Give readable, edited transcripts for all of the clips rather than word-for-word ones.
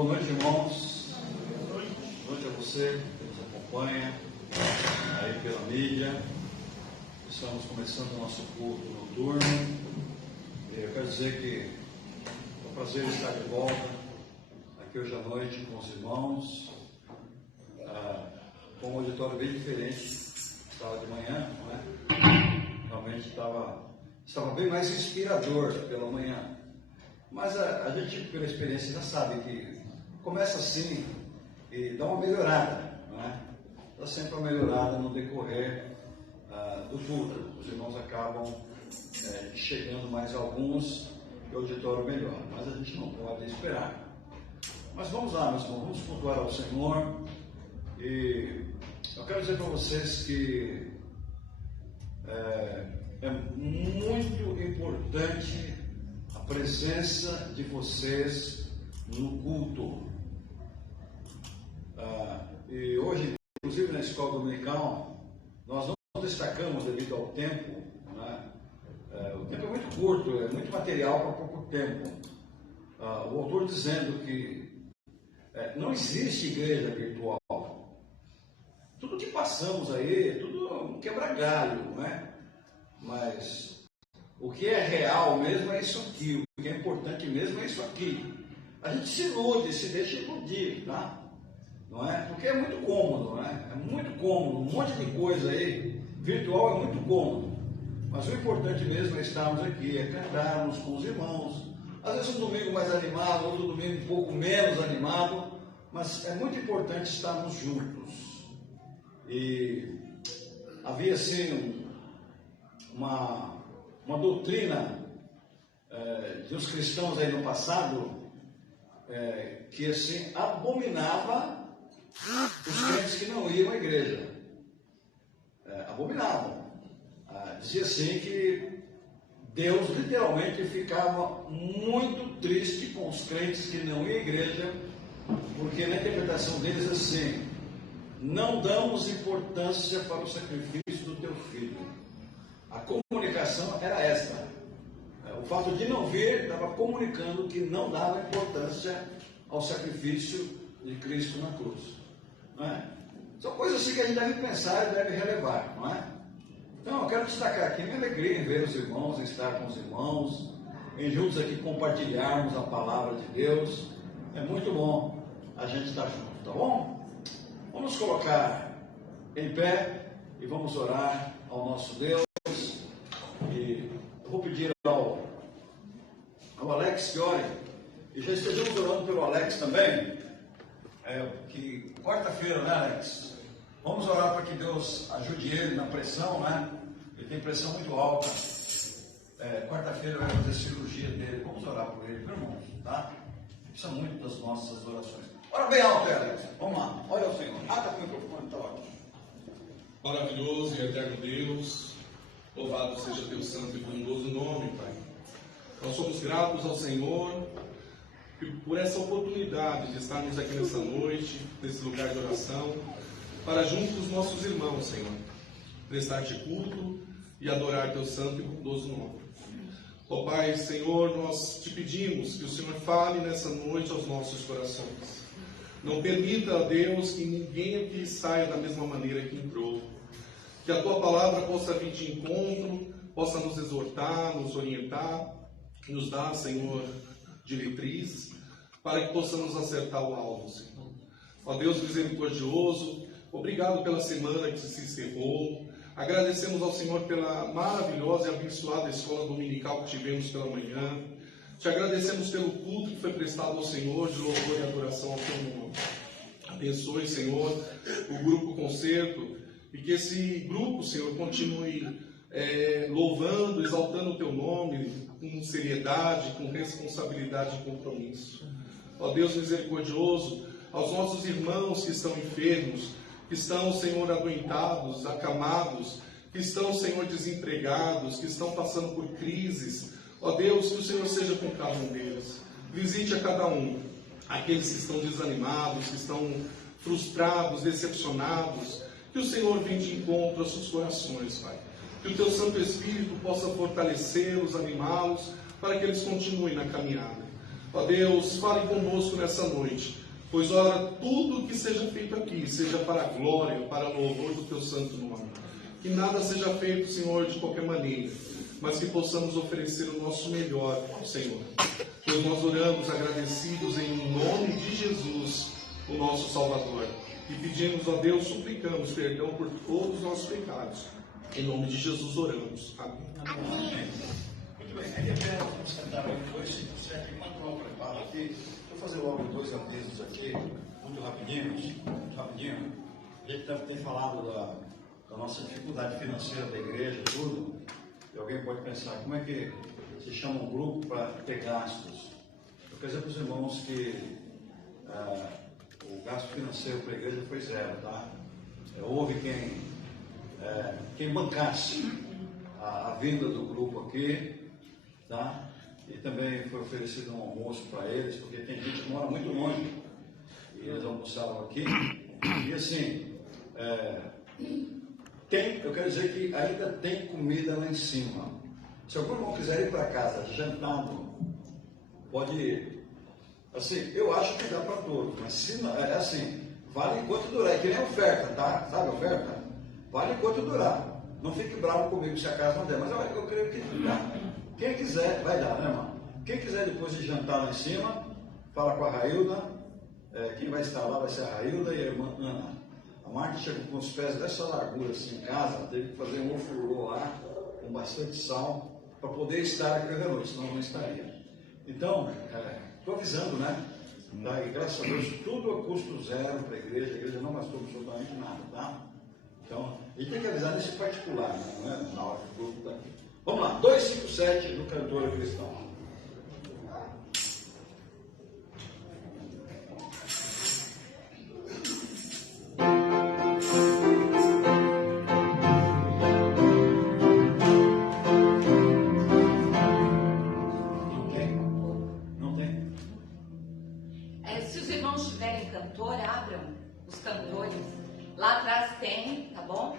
Boa noite, irmãos. Boa noite a você que nos acompanha aí pela mídia. Estamos começando o nosso culto noturno. Eu quero dizer que é um prazer estar de volta aqui hoje à noite com os irmãos. Com um auditório bem diferente. Estava de manhã, não é? Realmente estava bem mais inspirador pela manhã. Mas a gente, pela experiência, já sabe que começa assim e dá uma melhorada, não é? Dá sempre uma melhorada no decorrer do culto. Os irmãos acabam chegando mais alguns e o auditório melhor. Mas a gente não pode esperar. Mas vamos lá, meus irmãos, vamos cultuar ao Senhor. E eu quero dizer para vocês que é muito importante a presença de vocês no culto. E hoje, inclusive na escola dominical, nós não destacamos devido ao tempo, né? O tempo é muito curto, é muito material para pouco tempo. O autor dizendo que não existe igreja virtual. Tudo que passamos aí, tudo quebra-galho, não é? Mas o que é real mesmo é isso aqui, o que é importante mesmo é isso aqui. A gente se ilude, se deixa iludir, tá? Não é? Porque é muito cômodo, não é? É muito cômodo, um monte de coisa aí, virtual é muito cômodo. Mas o importante mesmo é estarmos aqui, é cantarmos com os irmãos. Às vezes um domingo mais animado, outro domingo um pouco menos animado, mas é muito importante estarmos juntos. E havia assim uma doutrina de uns cristãos aí no passado que assim abominava os crentes que não iam à igreja. Abominavam. Dizia assim que Deus literalmente ficava muito triste com os crentes que não iam à igreja, porque na interpretação deles assim: não damos importância para o sacrifício do teu filho. A comunicação era esta. O fato de não vir estava comunicando que não dava importância ao sacrifício de Cristo na cruz. Não é? São coisas assim que a gente deve pensar e deve relevar, não é? Então, eu quero destacar aqui minha alegria em ver os irmãos, em estar com os irmãos, em juntos aqui compartilharmos a palavra de Deus. É muito bom a gente estar junto, tá bom? Vamos colocar em pé e vamos orar ao nosso Deus. E eu vou pedir ao Alex que ore, e já estejamos orando pelo Alex também, que quarta-feira, né, Alex? Vamos orar para que Deus ajude ele na pressão, né? Ele tem pressão muito alta. Quarta-feira vai fazer cirurgia dele. Vamos orar por ele, meu irmão, tá? Precisa muito das nossas orações. Ora bem alto, Alex. Vamos lá. Olha o Senhor. Tá com o microfone, tá ótimo. Maravilhoso e eterno Deus, louvado seja teu santo e bondoso nome, Pai. Nós somos gratos ao Senhor por essa oportunidade de estarmos aqui nessa noite, nesse lugar de oração, para junto dos nossos irmãos, Senhor, prestar-te culto e adorar teu santo e bondoso nome. Ó Pai, Senhor, nós te pedimos que o Senhor fale nessa noite aos nossos corações. Não permita, ó Deus, que ninguém aqui saia da mesma maneira que entrou. Que a tua palavra possa vir de encontro, possa nos exortar, nos orientar, nos dar, Senhor, diretrizes, para que possamos acertar o alvo, Senhor. Ó Deus misericordioso, obrigado pela semana que se encerrou. Agradecemos ao Senhor pela maravilhosa e abençoada escola dominical que tivemos pela manhã. Te agradecemos pelo culto que foi prestado ao Senhor, de louvor e adoração ao teu nome. Abençoe, Senhor, o grupo Concerto, e que esse grupo, Senhor, continue louvando, exaltando o teu nome, com seriedade, com responsabilidade e compromisso. Ó Deus misericordioso, aos nossos irmãos que estão enfermos, que estão, Senhor, adoentados, acamados, que estão, Senhor, desempregados, que estão passando por crises, ó Deus, que o Senhor seja com cada um deles. Visite a cada um, aqueles que estão desanimados, que estão frustrados, decepcionados, que o Senhor venha de encontro aos seus corações, Pai. Que o teu Santo Espírito possa fortalecê-los, animá-los, para que eles continuem na caminhada. Ó Deus, fale conosco nessa noite, pois ora, tudo que seja feito aqui, seja para a glória, para o louvor do teu santo nome. Que nada seja feito, Senhor, de qualquer maneira, mas que possamos oferecer o nosso melhor ao Senhor. Pois nós oramos agradecidos em nome de Jesus, o nosso Salvador. E pedimos a Deus, suplicamos perdão por todos os nossos pecados. Em nome de Jesus oramos. Amém. Amém. Muito bem, aí vamos cantar aí 257, enquanto não prepara aqui, vou fazer logo 2 avisos aqui, muito rapidinho. A gente tem falado da nossa dificuldade financeira da igreja, tudo, e alguém pode pensar, como é que se chama um grupo para ter gastos? Eu quero dizer para os irmãos que o gasto financeiro para a igreja foi 0, tá? Houve quem bancasse a vinda do grupo aqui, tá? E também foi oferecido um almoço para eles, porque tem gente que mora muito longe e eles almoçavam aqui. E assim, eu quero dizer que ainda tem comida lá em cima. Se algum irmão quiser ir para casa jantado, pode ir. Assim, eu acho que dá para todos, mas se não, assim, vale enquanto durar. É que nem oferta, tá? Sabe oferta? Vale enquanto durar. Não fique bravo comigo se a casa não der, mas eu creio que dá. Quem quiser, vai dar, né, irmão? Quem quiser depois de jantar lá em cima, fala com a Railda. Quem vai estar lá vai ser a Railda e a irmã Ana. A Marta chegou com os pés dessa largura assim em casa, teve que fazer um ofurô lá, com bastante sal, para poder estar aqui na noite, senão não estaria. Então, estou avisando, né? Tá? E graças a Deus, tudo a custo 0 para a igreja não gastou absolutamente nada, tá? Então, a gente tem que avisar nesse particular, né? Não é na hora que o grupo está aqui. Vamos lá, 257 do Cantor Cristão. Lá atrás tem, tá bom?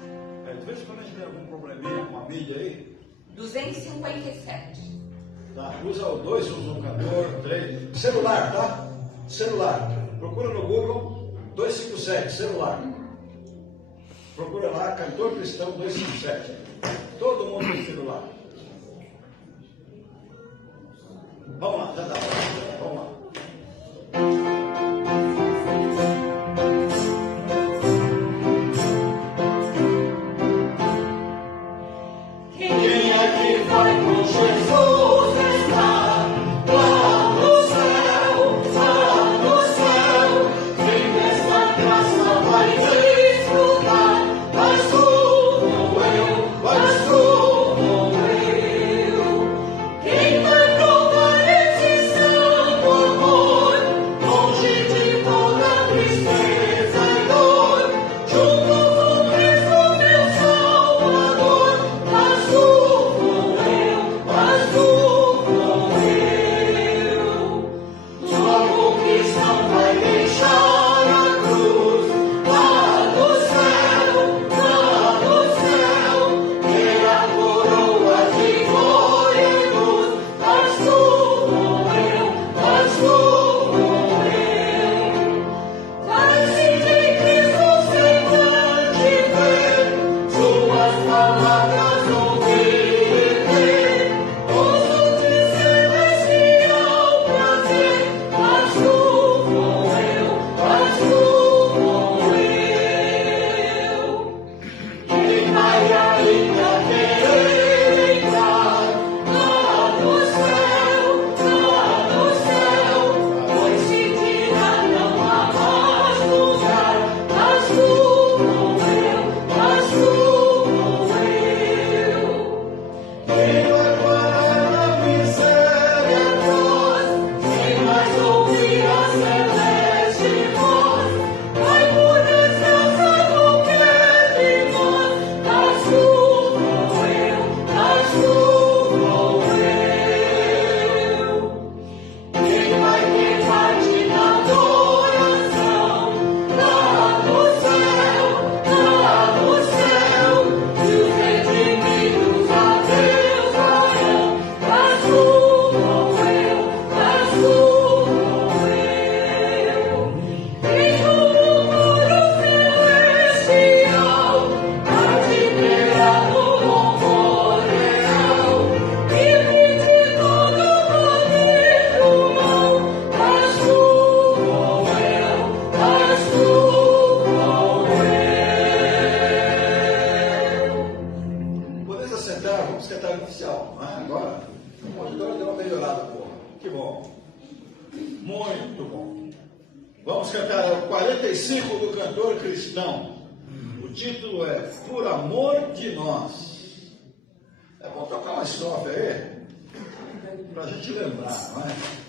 De vez em quando a gente tem algum probleminha com a mídia aí. 257. Tá, usa o 2, usa o cantor, 3. Celular, tá? Celular. Procura no Google 257, celular. Procura lá, Cantor Cristão 257. Todo mundo tem celular. Vamos lá, já dá. Vamos lá. Quem vai provar esse céu? Que bom. Muito bom. Vamos cantar o 45 do cantor cristão. O título é Por Amor de Nós. É bom tocar uma estrofe aí, para a gente lembrar, não é?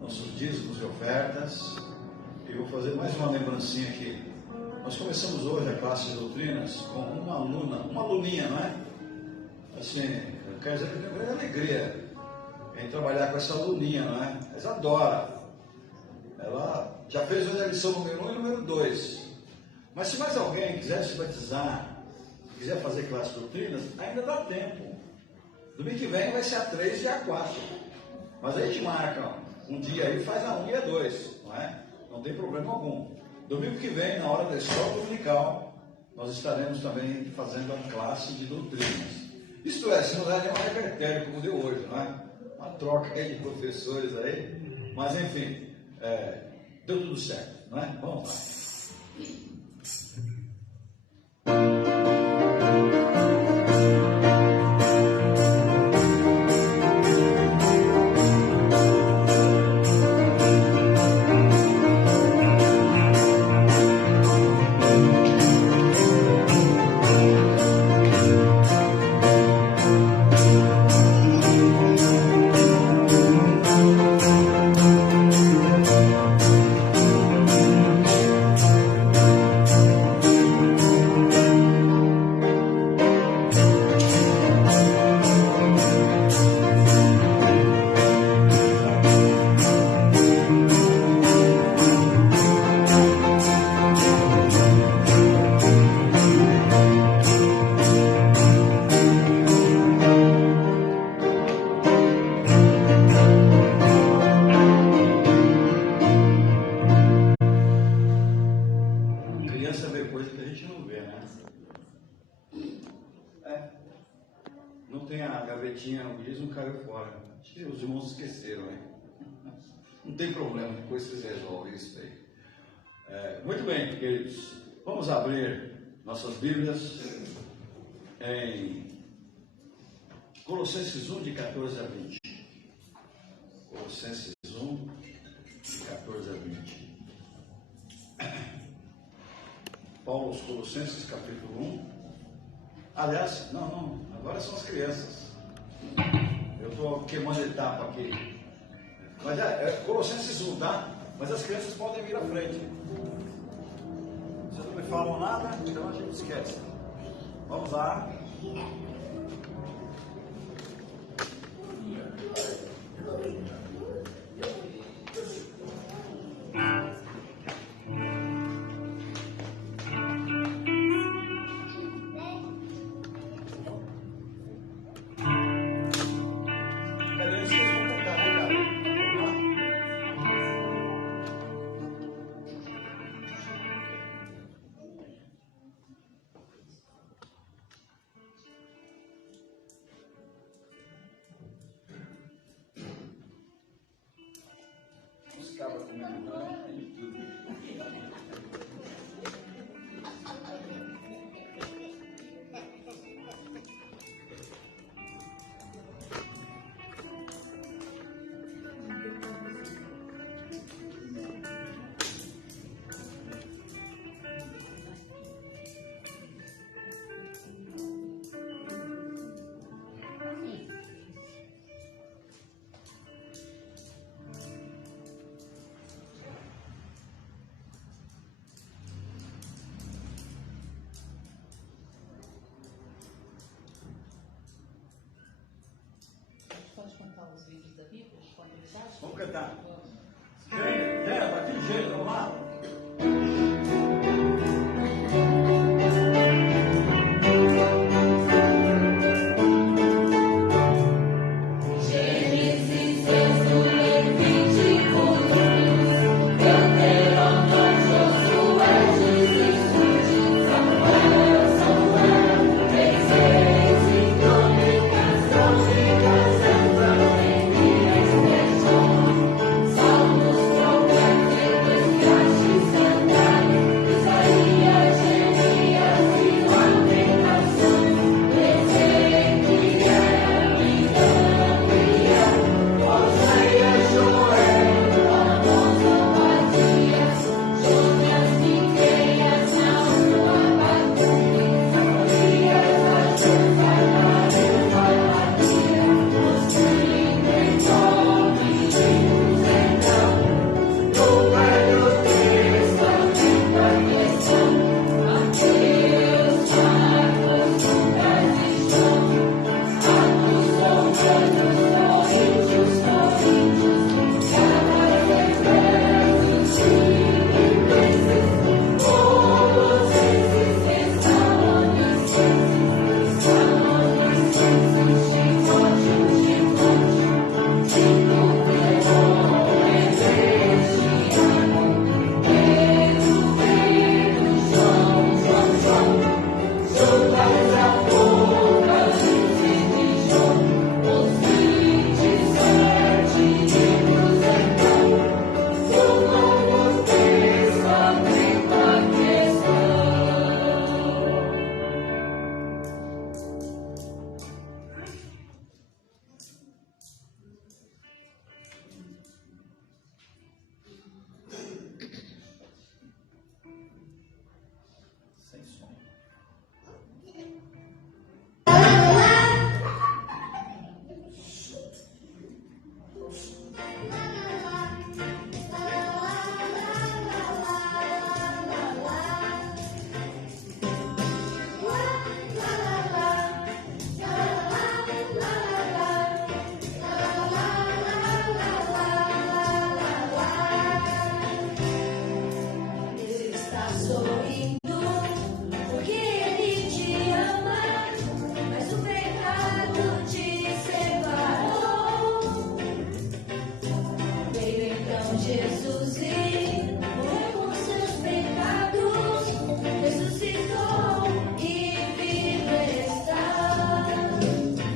Nossos dízimos e ofertas. E vou fazer mais uma lembrancinha aqui. Nós começamos hoje a classe de doutrinas com uma aluninha, não é? Assim, quer dizer que tem grande alegria em trabalhar com essa aluninha, não é? Eles adoram. Ela já fez hoje a lição número 1 e número 2. Mas se mais alguém quiser se batizar, quiser fazer classe de doutrinas, ainda dá tempo. Domingo que vem vai ser a 3 e a 4. Mas aí a gente marca um dia aí, faz a 1 e a 2, não é? Não tem problema algum. Domingo que vem, na hora da escola dominical, nós estaremos também fazendo a classe de doutrinas. Isto é, se não der nenhum revertério como deu hoje, não é? Uma troca aí de professores aí. Mas enfim, deu tudo certo, não é? Vamos lá. tinha o dízimo, caiu fora. Acho que os irmãos esqueceram, né? Não tem problema, depois vocês resolvem isso aí. Muito bem, queridos. Vamos abrir nossas Bíblias em Colossenses 1, de 14 a 20. Colossenses 1, de 14 a 20. Paulo aos Colossenses, capítulo 1. Aliás, não, agora são as crianças. Eu estou queimando etapa aqui. Mas é Colossenses 1, tá? Mas as crianças podem vir à frente. Vocês não me falam nada, então a gente esquece. Vamos lá. Pode contar os vídeos da Bíblia? Quando eles acham? Vamos cantar. Vem, daquele jeito, vamos lá.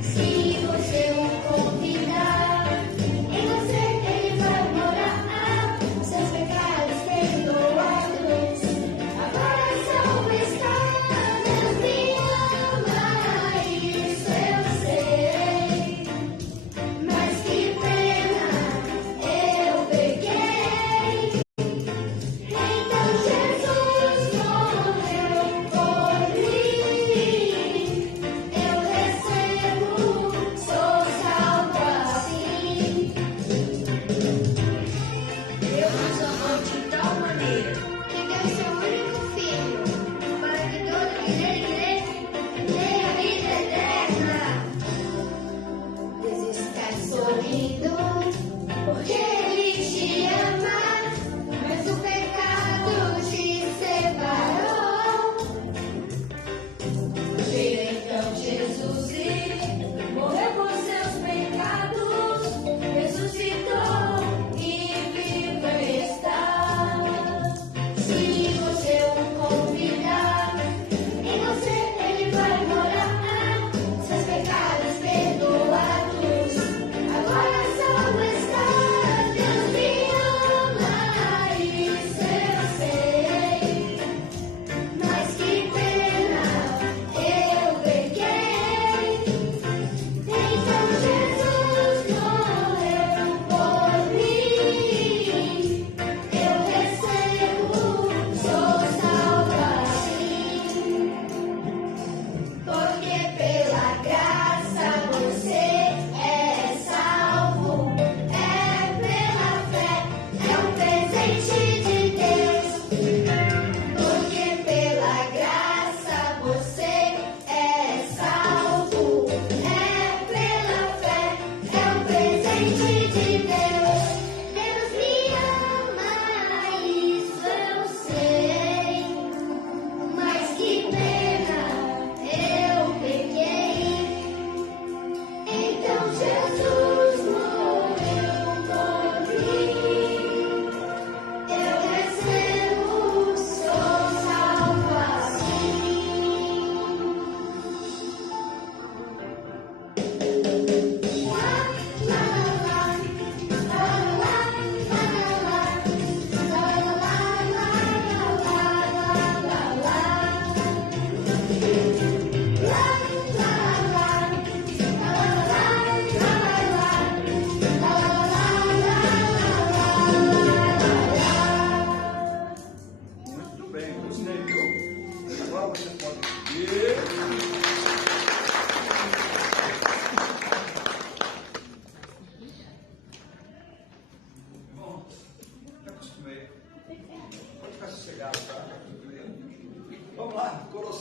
Se você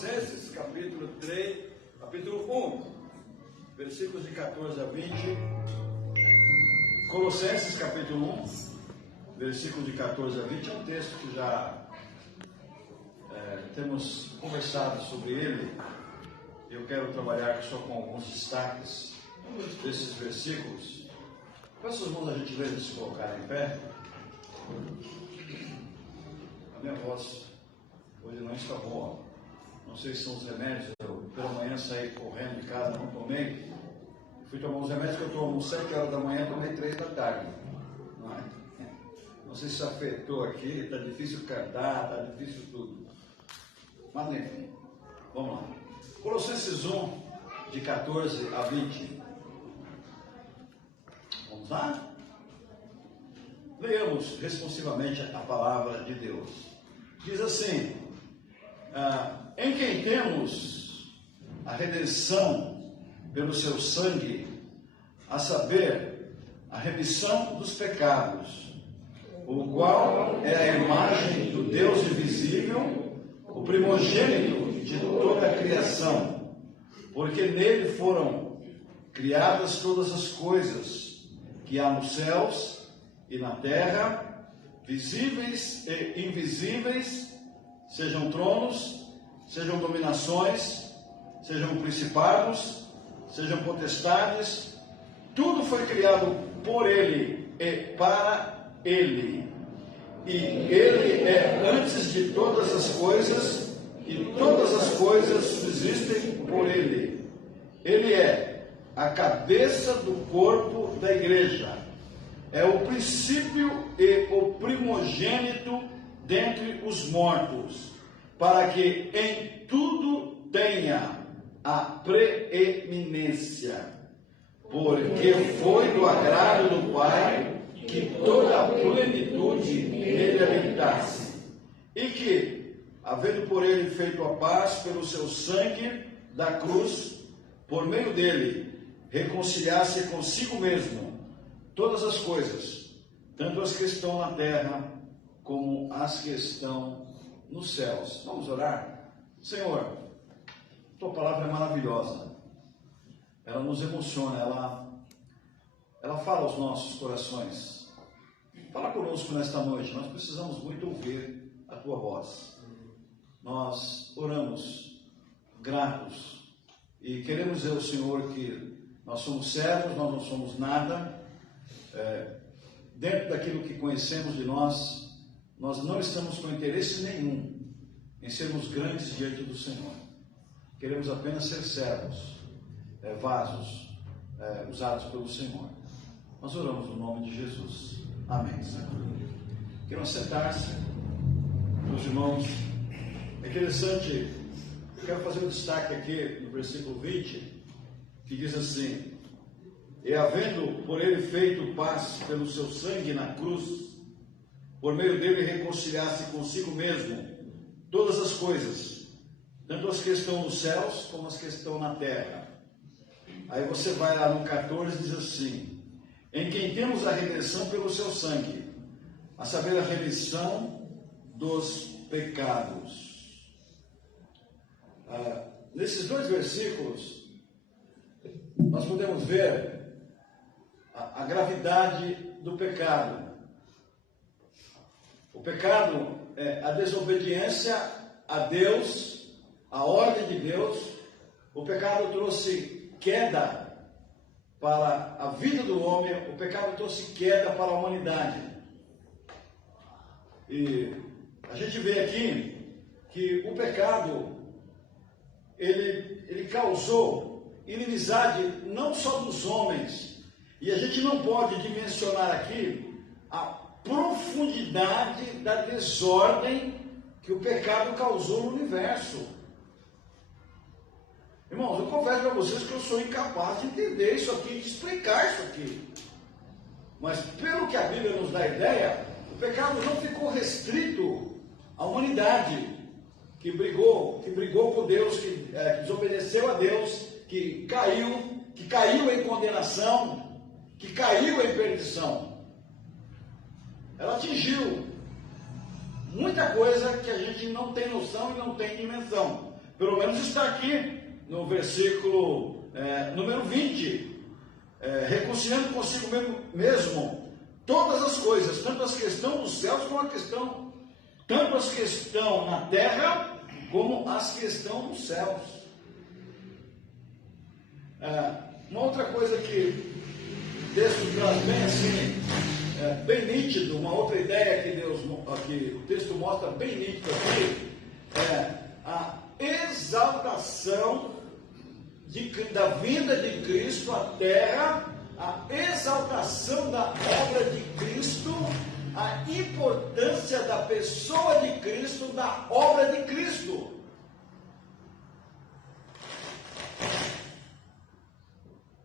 Colossenses, capítulo 1, versículos de 14 a 20. Colossenses, capítulo 1, versículos de 14 a 20, é um texto que já temos conversado sobre ele. Eu quero trabalhar só com alguns destaques desses versículos. Peço os irmãos a gentileza se colocarem em pé. A minha voz hoje não está boa. Não sei se são os remédios. Eu pela manhã saí correndo de casa, não tomei. Fui tomar os remédios que eu tomo 7 horas da manhã, tomei 3 da tarde. Não sei se isso afetou aqui, está difícil cantar, está difícil tudo. Mas enfim, vamos lá. Colossenses 1, de 14 a 20. Vamos lá? Leiamos responsivamente a palavra de Deus. Diz assim: em quem temos a redenção pelo seu sangue, a saber, a remissão dos pecados, o qual é a imagem do Deus invisível, o primogênito de toda a criação, porque nele foram criadas todas as coisas que há nos céus e na terra, visíveis e invisíveis, sejam tronos, sejam dominações, sejam principados, sejam potestades, tudo foi criado por ele e para ele. E ele é antes de todas as coisas, e todas as coisas subsistem por ele. Ele é a cabeça do corpo da igreja. É o princípio e o primogênito dentre os mortos, para que em tudo tenha a preeminência, porque foi do agrado do Pai que toda a plenitude nele habitasse, e que, havendo por ele feito a paz pelo seu sangue da cruz, por meio dele, reconciliasse consigo mesmo todas as coisas, tanto as que estão na terra, como as que estão nos céus. Vamos orar? Senhor, tua palavra é maravilhosa, ela nos emociona, ela fala aos nossos corações. Fala conosco nesta noite, nós precisamos muito ouvir a tua voz. Nós oramos gratos e queremos dizer ao Senhor que nós somos servos, nós não somos nada. Dentro daquilo que conhecemos de nós não estamos com interesse nenhum em sermos grandes diante do Senhor. Queremos apenas ser servos, vasos usados pelo Senhor. Nós oramos no nome de Jesus. Amém, Senhor. Queiram sentar-se, meus irmãos. É interessante, eu quero fazer um destaque aqui no versículo 20, que diz assim: e havendo por ele feito paz pelo seu sangue na cruz, por meio dele reconciliasse consigo mesmo todas as coisas, tanto as que estão nos céus como as que estão na terra. Aí você vai lá no 14 e diz assim: em quem temos a redenção pelo seu sangue, a saber, a remissão dos pecados. Nesses dois versículos, nós podemos ver a gravidade do pecado. O pecado é a desobediência a Deus, a ordem de Deus. O pecado trouxe queda para a vida do homem, o pecado trouxe queda para a humanidade. E a gente vê aqui que o pecado, ele causou inimizade não só dos homens, e a gente não pode dimensionar aqui a profundidade da desordem que o pecado causou no universo. Irmãos, eu confesso para vocês que eu sou incapaz de entender isso aqui, de explicar isso aqui. Mas pelo que a Bíblia nos dá ideia, o pecado não ficou restrito à humanidade, que brigou com Deus, que desobedeceu a Deus, que caiu em condenação, que caiu em perdição. Ela atingiu muita coisa que a gente não tem noção e não tem dimensão. Pelo menos está aqui no versículo número 20. Reconciliando consigo mesmo todas as coisas, tanto as que estão nos céus como tanto as que estão na terra como as que estão nos céus. Uma outra coisa que o texto traz bem assim, bem nítido, uma outra ideia que o texto mostra bem nítido aqui, é a exaltação da vinda de Cristo à terra, a exaltação da obra de Cristo, a importância da pessoa de Cristo, da obra de Cristo.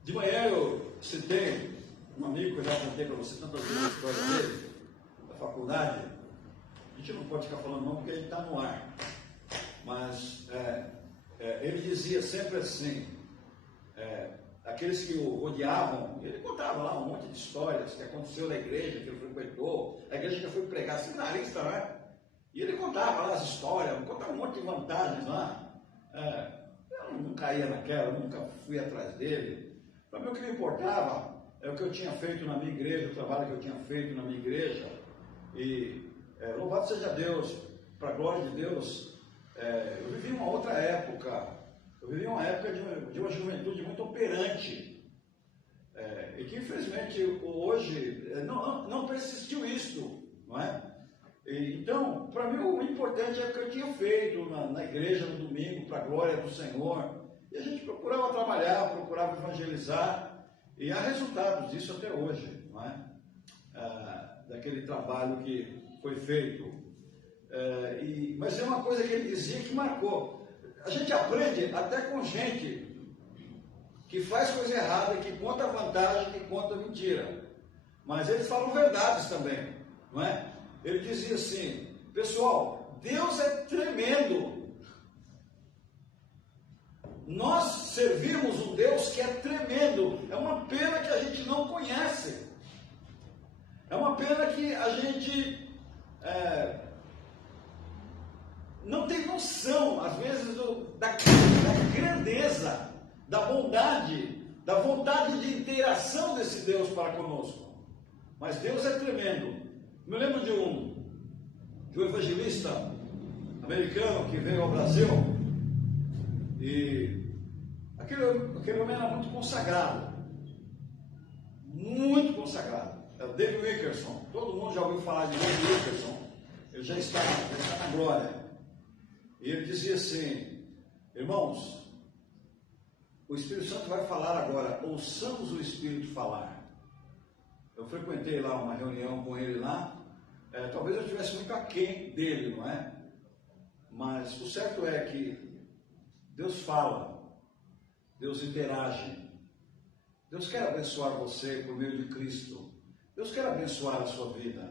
De manhã eu citei um amigo que eu já contei para você tantas vezes a história dele, da faculdade. A gente não pode ficar falando não porque ele está no ar. Mas ele dizia sempre assim, aqueles que o odiavam, ele contava lá um monte de histórias que aconteceu na igreja que ele frequentou, a igreja que foi pregar, seminarista, né? E ele contava lá as histórias, contava um monte de vantagens lá. Eu não caía naquela, nunca fui atrás dele. Para mim o que me importava é o que eu tinha feito na minha igreja, o trabalho que eu tinha feito na minha igreja. E louvado seja Deus, para a glória de Deus. Eu vivi uma outra época, de uma juventude muito operante, e que infelizmente hoje não persistiu isto, não é? Então, para mim o importante é o que eu tinha feito na igreja no domingo, para a glória do Senhor, e a gente procurava trabalhar, procurava evangelizar, e há resultados disso até hoje, não é? Daquele trabalho que foi feito. Mas é uma coisa que ele dizia que marcou. A gente aprende até com gente que faz coisa errada, que conta vantagem, que conta mentira. Mas eles falam verdades também, não é? Ele dizia assim: pessoal, Deus é tremendo. Nós servimos um Deus que é tremendo. É uma pena que a gente não conhece. É uma pena que a gente não tem noção, às vezes, da grandeza, da bondade, da vontade de interação desse Deus para conosco. Mas Deus é tremendo. Me lembro de um evangelista americano que veio ao Brasil, e aquele homem era muito consagrado. Muito consagrado. É o David Wilkerson. Todo mundo já ouviu falar de David Wilkerson. Ele já está na glória. E ele dizia assim: irmãos, o Espírito Santo vai falar agora, ouçamos o Espírito falar. Eu frequentei lá uma reunião com ele lá, talvez eu estivesse muito aquém dele, não é? Mas o certo é que Deus fala, Deus interage, Deus quer abençoar você por meio de Cristo, Deus quer abençoar a sua vida,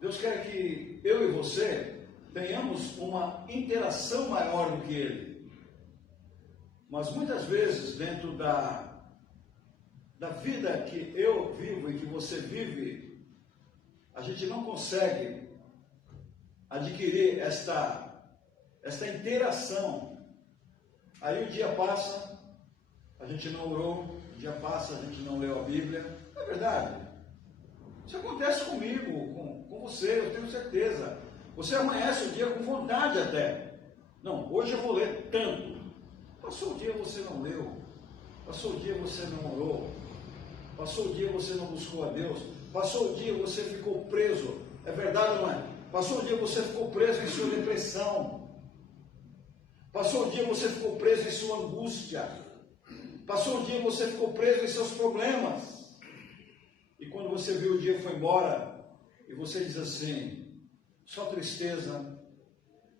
Deus quer que eu e você tenhamos uma interação maior do que Ele. Mas muitas vezes, dentro da vida que eu vivo e que você vive, a gente não consegue adquirir esta interação. Aí o dia passa, a gente não orou, o dia passa, a gente não leu a Bíblia. Não é verdade? Isso acontece comigo, com você, eu tenho certeza. Você amanhece o dia com vontade até. Não, hoje eu vou ler tanto. Passou o dia você não leu. Passou o dia você não orou. Passou o dia você não buscou a Deus. Passou o dia você ficou preso. É verdade ou não é? Passou o dia você ficou preso em sua depressão. Passou o dia você ficou preso em sua angústia. Passou o dia você ficou preso em seus problemas. E quando você viu o dia foi embora, e você diz assim: só tristeza.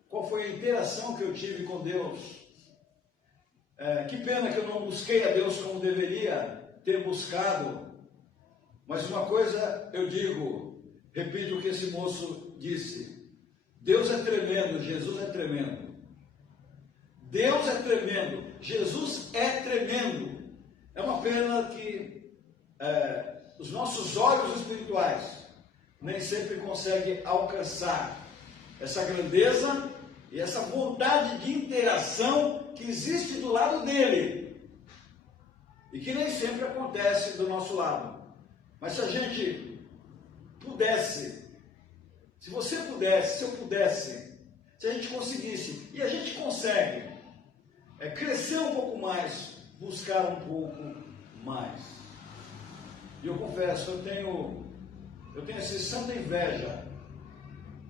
Qual foi a interação que eu tive com Deus? Que pena que eu não busquei a Deus como deveria ter buscado. Mas uma coisa eu digo, repito o que esse moço disse: Deus é tremendo, Jesus é tremendo. Deus é tremendo, Jesus é tremendo. É uma pena que os nossos olhos espirituais nem sempre conseguem alcançar essa grandeza e essa vontade de interação que existe do lado dele e que nem sempre acontece do nosso lado. Mas se a gente pudesse, se você pudesse, se eu pudesse, se a gente conseguisse, e a gente consegue, crescer um pouco mais, buscar um pouco mais. E eu confesso, eu tenho essa santa inveja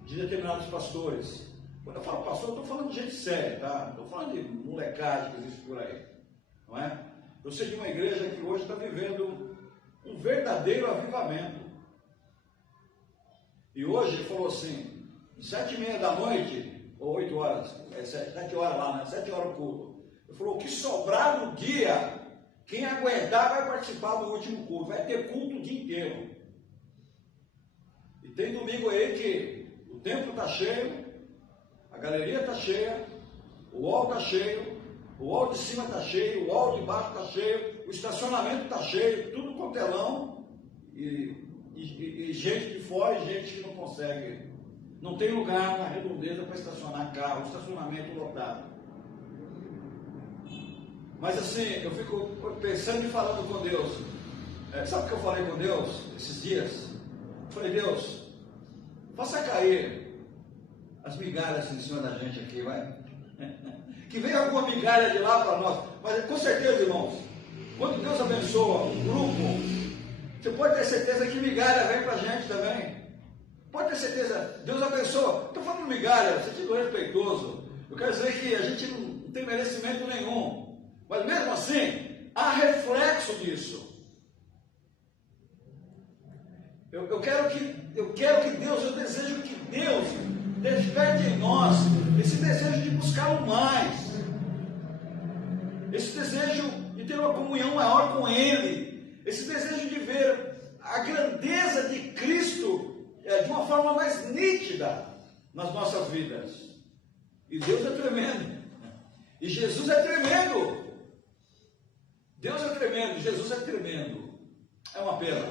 de determinados pastores. Quando eu falo pastor, eu estou falando de gente séria, tá? Não estou falando de molecagem que existe por aí, não é? Eu sei de uma igreja que hoje está vivendo um verdadeiro avivamento. E hoje ele falou assim, 7h30 da noite, ou 8 horas, 7 horas lá, né? 7 horas o culto. Ele falou, o que sobrar no dia, quem aguentar vai participar do último culto, vai ter culto o dia inteiro. E tem domingo aí que o templo está cheio, a galeria está cheia, o hall está cheio, o hall de cima está cheio, o hall de baixo está cheio, o estacionamento está cheio, tudo com telão, e gente de fora e gente que não consegue. Não tem lugar na redondeza para estacionar carro, estacionamento lotado. Mas assim, eu fico pensando e falando com Deus. Sabe o que eu falei com Deus esses dias? Eu falei, Deus, faça cair as migalhas em cima da gente aqui, vai. Que venha alguma migalha de lá para nós. Mas com certeza, irmãos, quando Deus abençoa um grupo, você pode ter certeza que migalha vem para a gente também. Pode ter certeza, Deus abençoa. Estou falando migalha, sentido respeitoso. Eu quero dizer que a gente não tem merecimento nenhum. Mas mesmo assim, há reflexo disso. Eu quero que Deus, eu desejo que Deus desperte em nós esse desejo de buscá-lo mais. Esse desejo de ter uma comunhão maior com Ele. Esse desejo de ver a grandeza de Cristo de uma forma mais nítida nas nossas vidas. E Deus é tremendo. E Jesus é tremendo. Deus é tremendo, Jesus é tremendo. É uma pena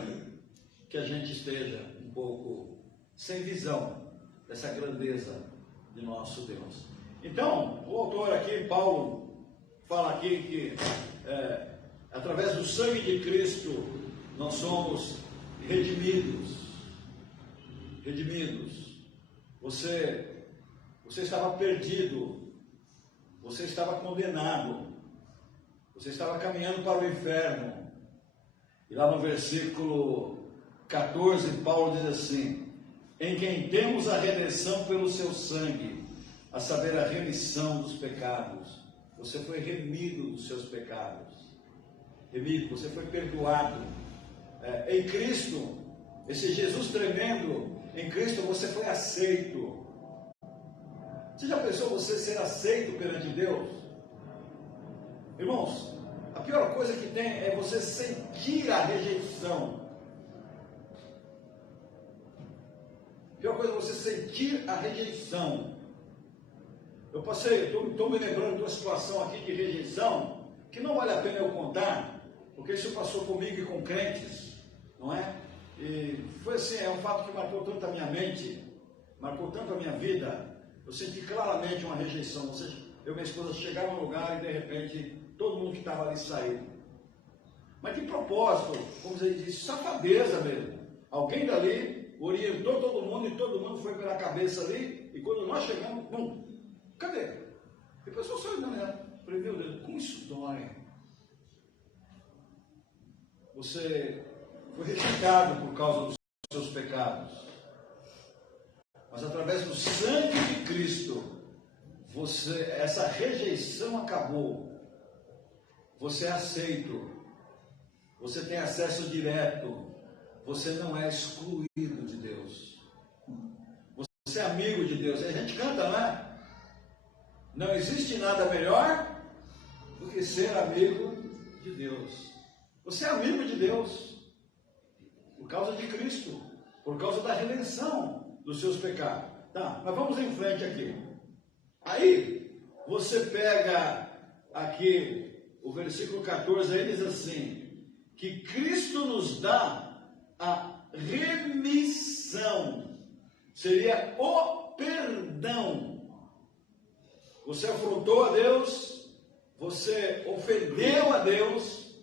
que a gente esteja um pouco sem visão dessa grandeza de nosso Deus. Então, o autor aqui, Paulo, fala aqui que através do sangue de Cristo nós somos redimidos. Você estava perdido, você estava condenado, você estava caminhando para o inferno. E lá no versículo 14, Paulo diz assim, em quem temos a redenção pelo seu sangue, a saber, a remissão dos pecados. Você foi remido dos seus pecados. Remido, você foi perdoado. Em Cristo, esse Jesus tremendo, em Cristo você foi aceito. Você já pensou você ser aceito perante Deus? Irmãos, a pior coisa que tem é você sentir a rejeição. A pior coisa é você sentir a rejeição. Eu estou me lembrando de uma situação aqui de rejeição, que não vale a pena eu contar, porque isso passou comigo e com crentes, não é? E foi assim, é um fato que marcou tanto a minha mente, marcou tanto a minha vida. Eu senti claramente uma rejeição. Eu e minha esposa chegaram no lugar e de repente todo mundo que estava ali saiu. Mas de propósito, como ele disse, safadeza mesmo. Alguém dali orientou todo mundo e todo mundo foi pela cabeça ali. E quando nós chegamos, bum, cadê? E a pessoa saiu da manhã. Falei, meu Deus, como isso dói? Você foi rejeitado por causa dos seus pecados. Mas através do sangue de Cristo, essa rejeição acabou. Você é aceito. Você tem acesso direto. Você não é excluído de Deus. Você é amigo de Deus. A gente canta, não é? Não existe nada melhor do que ser amigo de Deus. Você é amigo de Deus por causa de Cristo, por causa da redenção dos seus pecados. Tá, mas vamos em frente aqui. Aí, você pega aqui o versículo 14, aí diz assim, que Cristo nos dá a remissão, seria o perdão você afrontou a Deus, você ofendeu a Deus,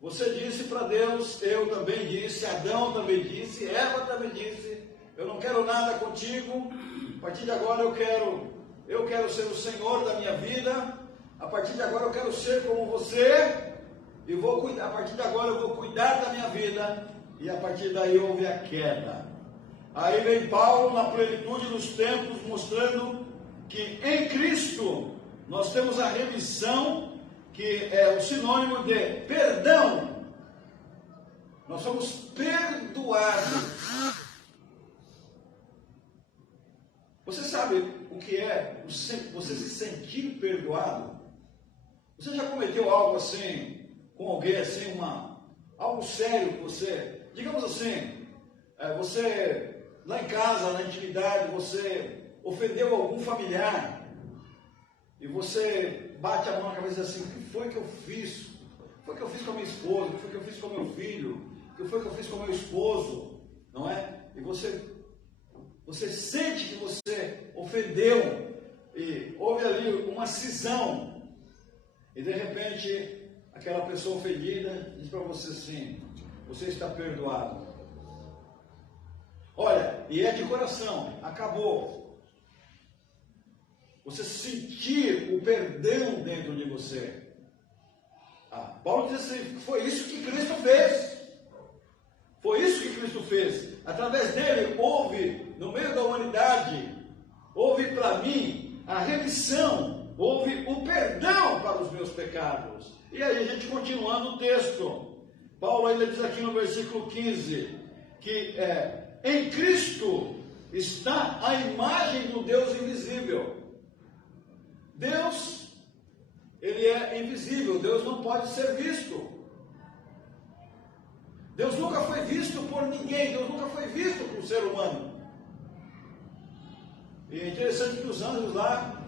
você disse para Deus, eu também disse, Adão também disse, Eva também disse, eu não quero nada contigo, a partir de agora eu quero ser o Senhor da minha vida, a partir de agora eu quero ser como você, e a partir de agora eu vou cuidar da minha vida, e a partir daí houve a queda. Aí vem Paulo na plenitude dos tempos, mostrando que em Cristo nós temos a remissão, que é o sinônimo de perdão. Nós somos perdoados. Você sabe o que é você se sentir perdoado? Você já cometeu algo assim, com alguém assim, algo sério que você, digamos assim, você lá em casa, na intimidade, você ofendeu algum familiar e você bate a mão na cabeça assim, o que foi que eu fiz? O que foi que eu fiz com a minha esposa? O que foi que eu fiz com o meu filho? O que foi que eu fiz com o meu esposo? Não é? E você sente que você ofendeu e houve ali uma cisão e de repente aquela pessoa ofendida diz para você assim, você está perdoado. Olha, e é de coração, acabou. Você sentir o perdão dentro de você. Paulo diz assim, foi isso que Cristo fez. Foi isso que Cristo fez. Através dele houve, no meio da humanidade, houve para mim a remissão, houve o perdão para os meus pecados. E aí a gente continuando o texto. Paulo ainda diz aqui no versículo 15, que em Cristo está a imagem do Deus invisível. Deus, ele é invisível, Deus não pode ser visto. Deus nunca foi visto por ninguém, Deus nunca foi visto por um ser humano. E é interessante que os anjos lá,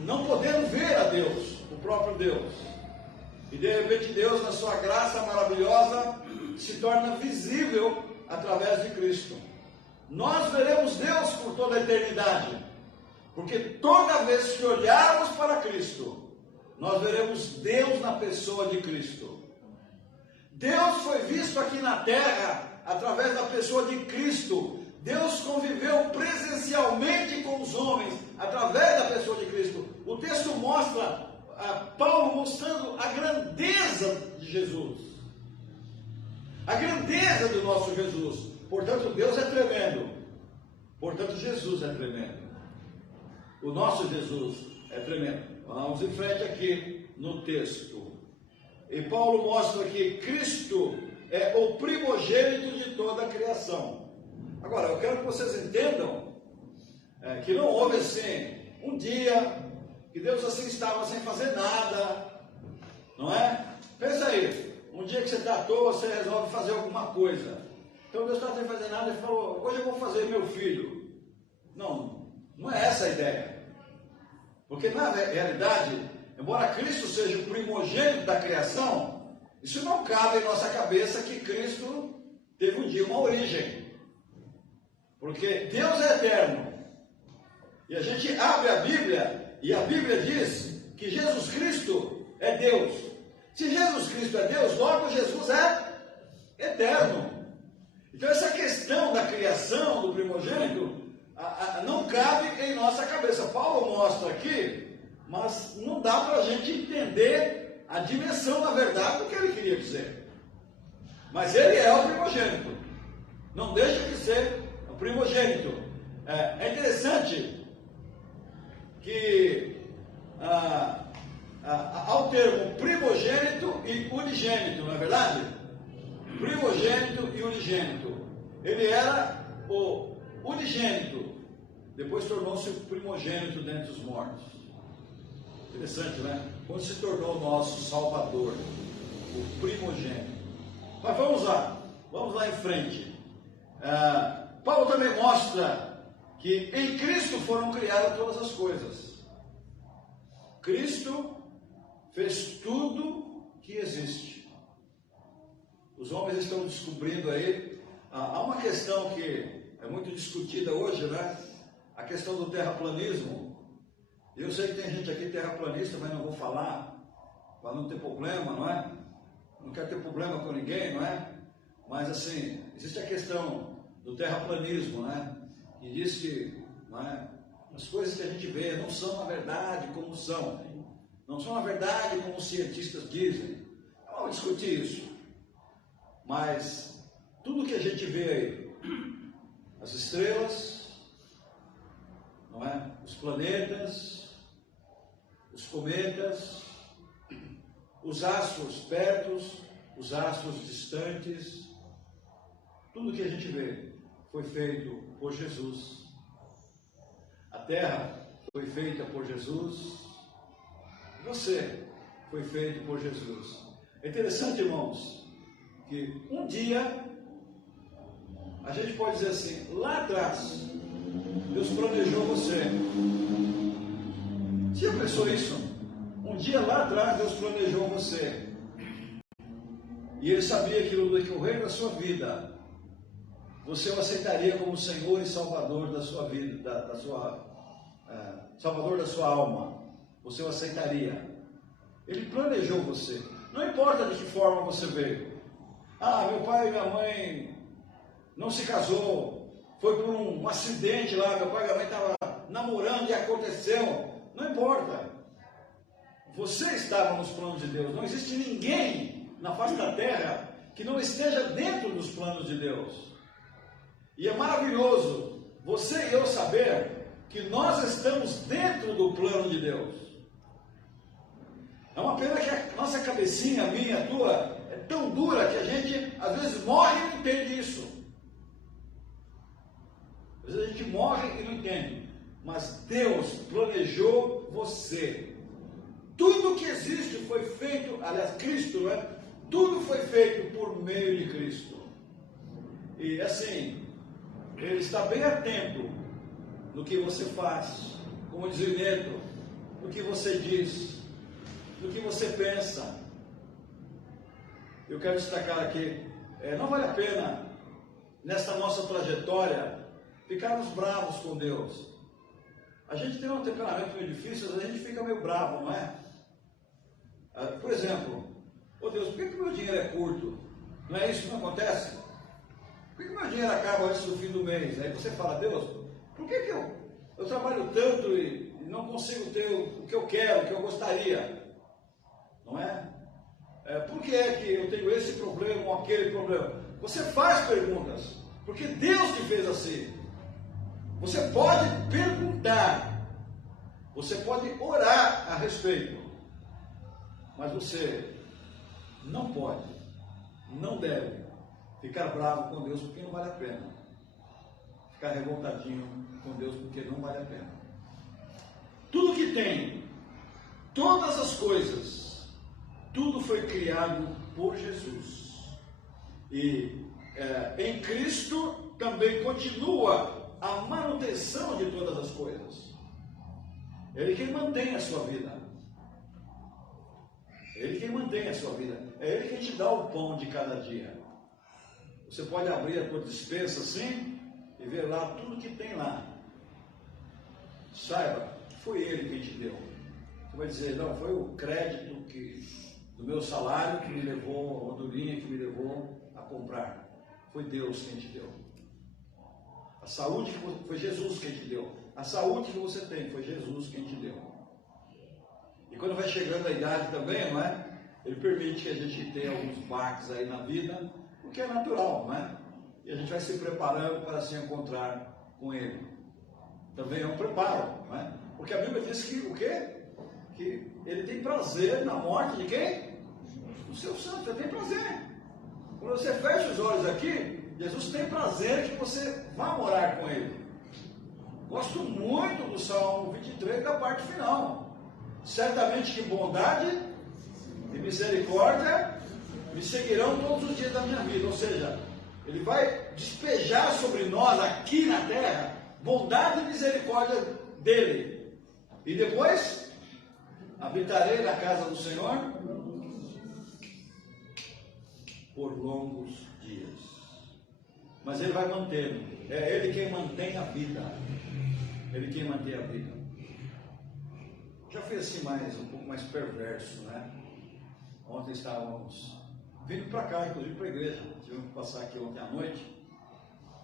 não podendo ver a Deus, o próprio Deus. E de repente Deus, na sua graça maravilhosa, se torna visível através de Cristo. Nós veremos Deus por toda a eternidade, porque toda vez que olharmos para Cristo, nós veremos Deus na pessoa de Cristo. Deus foi visto aqui na terra através da pessoa de Cristo. Deus conviveu presencialmente com os homens através da pessoa de Cristo. O texto mostra Paulo mostrando a grandeza de Jesus, a grandeza do nosso Jesus. Portanto, Deus é tremendo. Portanto, Jesus é tremendo. O nosso Jesus é tremendo. Vamos em frente aqui no texto. E Paulo mostra que Cristo é o primogênito de toda a criação. Agora, eu quero que vocês entendam que não houve assim um dia que Deus assim estava sem fazer nada, não é? Pensa aí, um dia que você está à toa, você resolve fazer alguma coisa. Então Deus está sem fazer nada e falou, hoje eu vou fazer meu filho. Não, não é essa a ideia. Porque na realidade, embora Cristo seja o primogênito da criação, isso não cabe em nossa cabeça que Cristo teve um dia uma origem. Porque Deus é eterno. E a gente abre a Bíblia e a Bíblia diz que Jesus Cristo é Deus. Se Jesus Cristo é Deus, logo Jesus é eterno. Então essa questão da criação, do primogênito, não cabe em nossa cabeça. Paulo mostra aqui, mas não dá para a gente entender a dimensão, na verdade, do que ele queria dizer. Mas ele é o primogênito. Não deixa de ser o primogênito. É interessante que há o termo primogênito e unigênito, não é verdade? Primogênito e unigênito. Ele era o unigênito, depois tornou-se o primogênito dentre os mortos. Interessante, né? Quando se tornou o nosso Salvador, o primogênito. Mas vamos lá em frente. Paulo também mostra que em Cristo foram criadas todas as coisas. Cristo fez tudo que existe. Os homens estão descobrindo aí, há uma questão que é muito discutida hoje, né? A questão do terraplanismo. Eu sei que tem gente aqui terraplanista, mas não vou falar, para não ter problema, não é? Não quero ter problema com ninguém, não é? Mas assim, existe a questão do terraplanismo, né? Que diz que, não é, as coisas que a gente vê não são na verdade como são. Não são na verdade como os cientistas dizem. Não vamos discutir isso. Mas tudo que a gente vê aí, as estrelas, não é? Os planetas, os cometas, os astros perto, os astros distantes, tudo que a gente vê foi feito por Jesus. A terra foi feita por Jesus. Você foi feito por Jesus. É interessante, irmãos, que um dia a gente pode dizer assim, lá atrás Deus planejou você. Você já pensou isso? Um dia lá atrás Deus planejou você. E Ele sabia que no decorrer da sua vida você o aceitaria como Senhor e Salvador da sua vida, Salvador da sua alma. Você o aceitaria. Ele planejou você. Não importa de que forma você veio. Ah, meu pai e minha mãe não se casou. Foi por um acidente lá. Meu pai e minha mãe estavam namorando e aconteceu. Não importa. Você estava nos planos de Deus. Não existe ninguém na face da terra que não esteja dentro dos planos de Deus. E é maravilhoso você e eu saber que nós estamos dentro do plano de Deus. É uma pena que a nossa cabecinha, a minha, a tua, é tão dura que a gente às vezes morre e não entende isso. Às vezes a gente morre e não entende. Mas Deus planejou você. Tudo que existe foi feito, aliás, Cristo, não é? Tudo foi feito por meio de Cristo. E assim, Ele está bem atento no que você faz, como diz o Neto, no que você diz, no que você pensa. Eu quero destacar aqui, não vale a pena, nessa nossa trajetória, ficarmos bravos com Deus. A gente tem um temperamento meio difícil, às vezes a gente fica meio bravo, não é? Por exemplo, Deus, por que o meu dinheiro é curto? Não é isso que não acontece? Por que o meu dinheiro acaba antes do fim do mês? Aí você fala, Deus, por que eu trabalho tanto e não consigo ter o que eu quero, o que eu gostaria? Não é? Por que é que eu tenho esse problema ou aquele problema? Você faz perguntas, porque Deus te fez assim. Você pode perguntar, você pode orar a respeito, mas você não pode, não deve ficar bravo com Deus porque não vale a pena. Ficar revoltadinho com Deus porque não vale a pena. Tudo que tem, todas as coisas, tudo foi criado por Jesus. E em Cristo também continua a manutenção de todas as coisas. Ele quem mantém a sua vida. Ele quem mantém a sua vida. É Ele quem te dá o pão de cada dia. Você pode abrir a tua despensa assim e ver lá tudo que tem lá. Saiba, foi Ele quem te deu. Você vai dizer, não, foi o crédito do meu salário que me levou, a gordurinha que me levou a comprar. Foi Deus quem te deu. A saúde foi Jesus quem te deu. A saúde que você tem foi Jesus quem te deu. E quando vai chegando a idade também, não é? Ele permite que a gente tenha alguns baques aí na vida, o que é natural, não é? E a gente vai se preparando para se encontrar com Ele. Também é um preparo, não é? Porque a Bíblia diz que o quê? Que Ele tem prazer na morte de quem? Do seu santo, Ele tem prazer. Quando você fecha os olhos aqui, Jesus tem prazer que você vá morar com Ele. Gosto muito do Salmo 23, da parte final. Certamente que bondade e misericórdia me seguirão todos os dias da minha vida. Ou seja, Ele vai despejar sobre nós aqui na terra bondade e misericórdia dEle. E depois, habitarei na casa do Senhor por longos dias. Mas Ele vai mantendo. É Ele quem mantém a vida. Ele quem mantém a vida. já fui assim um pouco mais perverso, né? Ontem estávamos vindo para cá, inclusive para a igreja. Tivemos que passar aqui ontem à noite.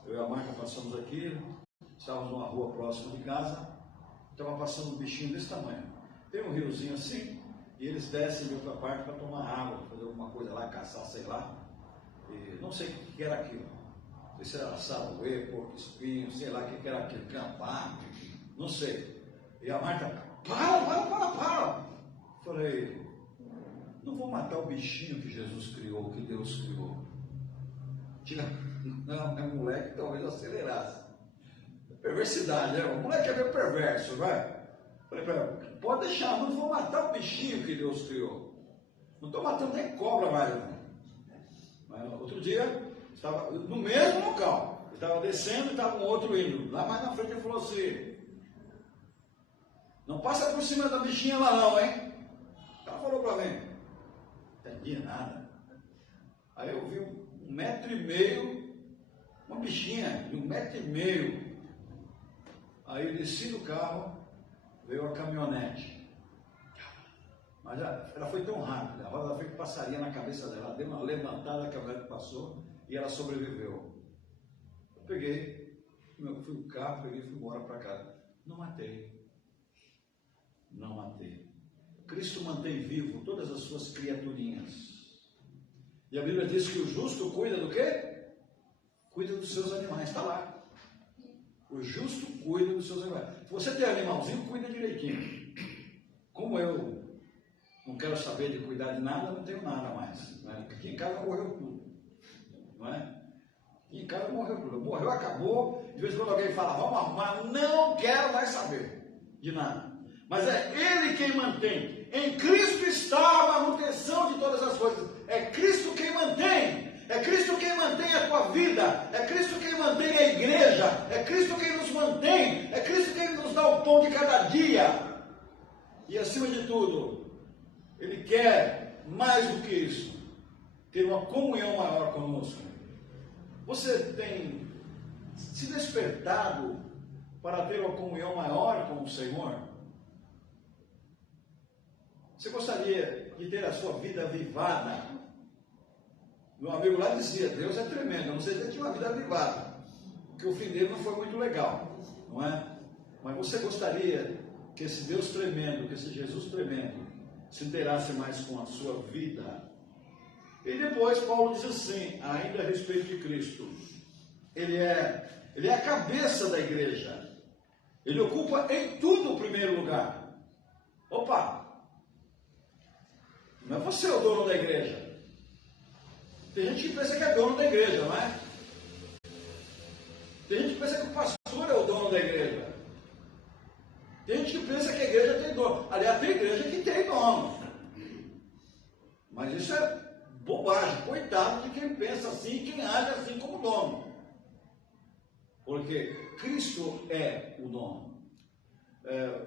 Eu e a Marca passamos aqui, estávamos numa rua próxima de casa, estava passando um bichinho desse tamanho. Tem um riozinho assim, e eles descem de outra parte para tomar água, fazer alguma coisa lá, caçar, sei lá. E não sei o que era aquilo. Não sei se era saruê, porco espinho, sei lá o que era aquilo, campar, não sei. E a Marta, para! Falei, não vou matar o bichinho que Jesus criou, que Deus criou. Não, é um moleque que talvez acelerasse. Perversidade, né? O moleque é meio perverso, vai. Falei para ela, pode deixar, não vou matar o bichinho que Deus criou. Não estou matando nem cobra mais. Mas outro dia, estava no mesmo local. Estava descendo e estava um outro indo. Lá mais na frente ele falou assim, não passa por cima da bichinha lá não, hein? Ela falou para mim, não entendi nada. Aí eu vi 1,5 metro, uma bichinha de 1,5 metro. Aí eu desci do carro, veio a caminhonete. Mas ela foi tão rápida, a roda da frente passaria na cabeça dela. Ela deu uma levantada, a caminhonete passou e ela sobreviveu. Eu peguei, fui no carro, peguei e fui embora para casa. Não matei. Cristo mantém vivo todas as suas criaturinhas. E a Bíblia diz que o justo cuida do quê? Cuida dos seus animais, está lá. O justo cuida dos seus animais. Se você tem animalzinho, cuida direitinho. Como eu não quero saber de cuidar de nada, não tenho nada mais. Né? Aqui em casa morreu tudo. Não é? Aqui em casa morreu tudo. Morreu, acabou. De vez em quando alguém fala, vamos arrumar, não quero mais saber de nada. Mas é Ele quem mantém. Em Cristo está a manutenção de todas as coisas. É Cristo quem mantém. É Cristo quem mantém a tua vida. É Cristo quem mantém a igreja. É Cristo quem nos mantém. É Cristo quem nos dá o pão de cada dia. E acima de tudo, Ele quer mais do que isso. Ter uma comunhão maior conosco. Você tem se despertado para ter uma comunhão maior com o Senhor? Você gostaria de ter a sua vida avivada? Meu amigo lá dizia, Deus é tremendo. Eu não sei se ele tinha uma vida avivada, porque o fim dele não foi muito legal, não é? Mas você gostaria que esse Deus tremendo, que esse Jesus tremendo, se interasse mais com a sua vida? E depois Paulo diz assim, ainda a respeito de Cristo, ele é a cabeça da igreja. Ele ocupa em tudo o primeiro lugar. Opa! Não é você o dono da igreja. Tem gente que pensa que é dono da igreja, não é? Tem gente que pensa que o pastor é o dono da igreja. Tem gente que pensa que a igreja tem dono. Aliás, tem igreja que tem dono. Mas isso é bobagem. Coitado de quem pensa assim e quem age assim como dono. Porque Cristo é o dono.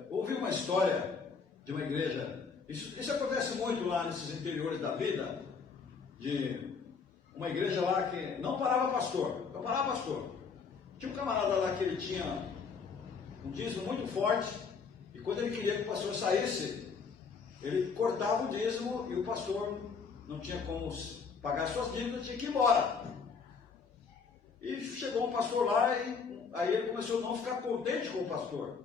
Ouvi uma história de uma igreja. Isso acontece muito lá nesses interiores da vida, de uma igreja lá que não parava pastor. Tinha um camarada lá que ele tinha um dízimo muito forte, e quando ele queria que o pastor saísse, ele cortava o dízimo e o pastor não tinha como pagar suas dívidas, tinha que ir embora. E chegou um pastor lá e aí ele começou a não ficar contente com o pastor.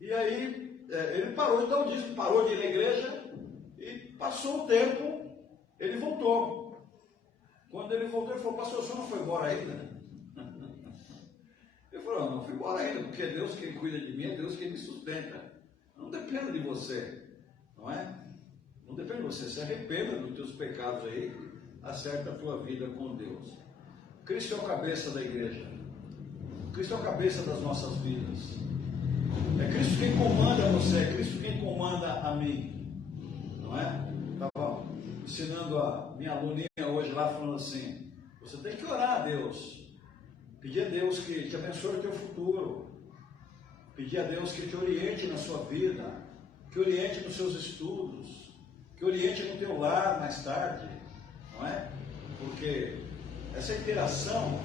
E aí ele parou de dar o dízimo, parou de ir na igreja e passou o tempo, ele voltou. Quando ele voltou, ele falou, pastor, o senhor não foi embora ainda? Ele falou, não fui embora ainda, porque é Deus quem cuida de mim, é Deus quem me sustenta. Não depende de você, não é? Não depende de você, se arrependa dos teus pecados aí, acerta a tua vida com Deus. Cristo é o cabeça da igreja. Cristo é o cabeça das nossas vidas. É Cristo quem comanda você, é Cristo quem comanda a mim. Não é? Estava ensinando a minha aluninha hoje lá, falando assim, você tem que orar a Deus. Pedir a Deus que te abençoe o teu futuro. Pedir a Deus que te oriente na sua vida, que oriente nos seus estudos, que oriente no teu lar mais tarde. Não é? Porque essa interação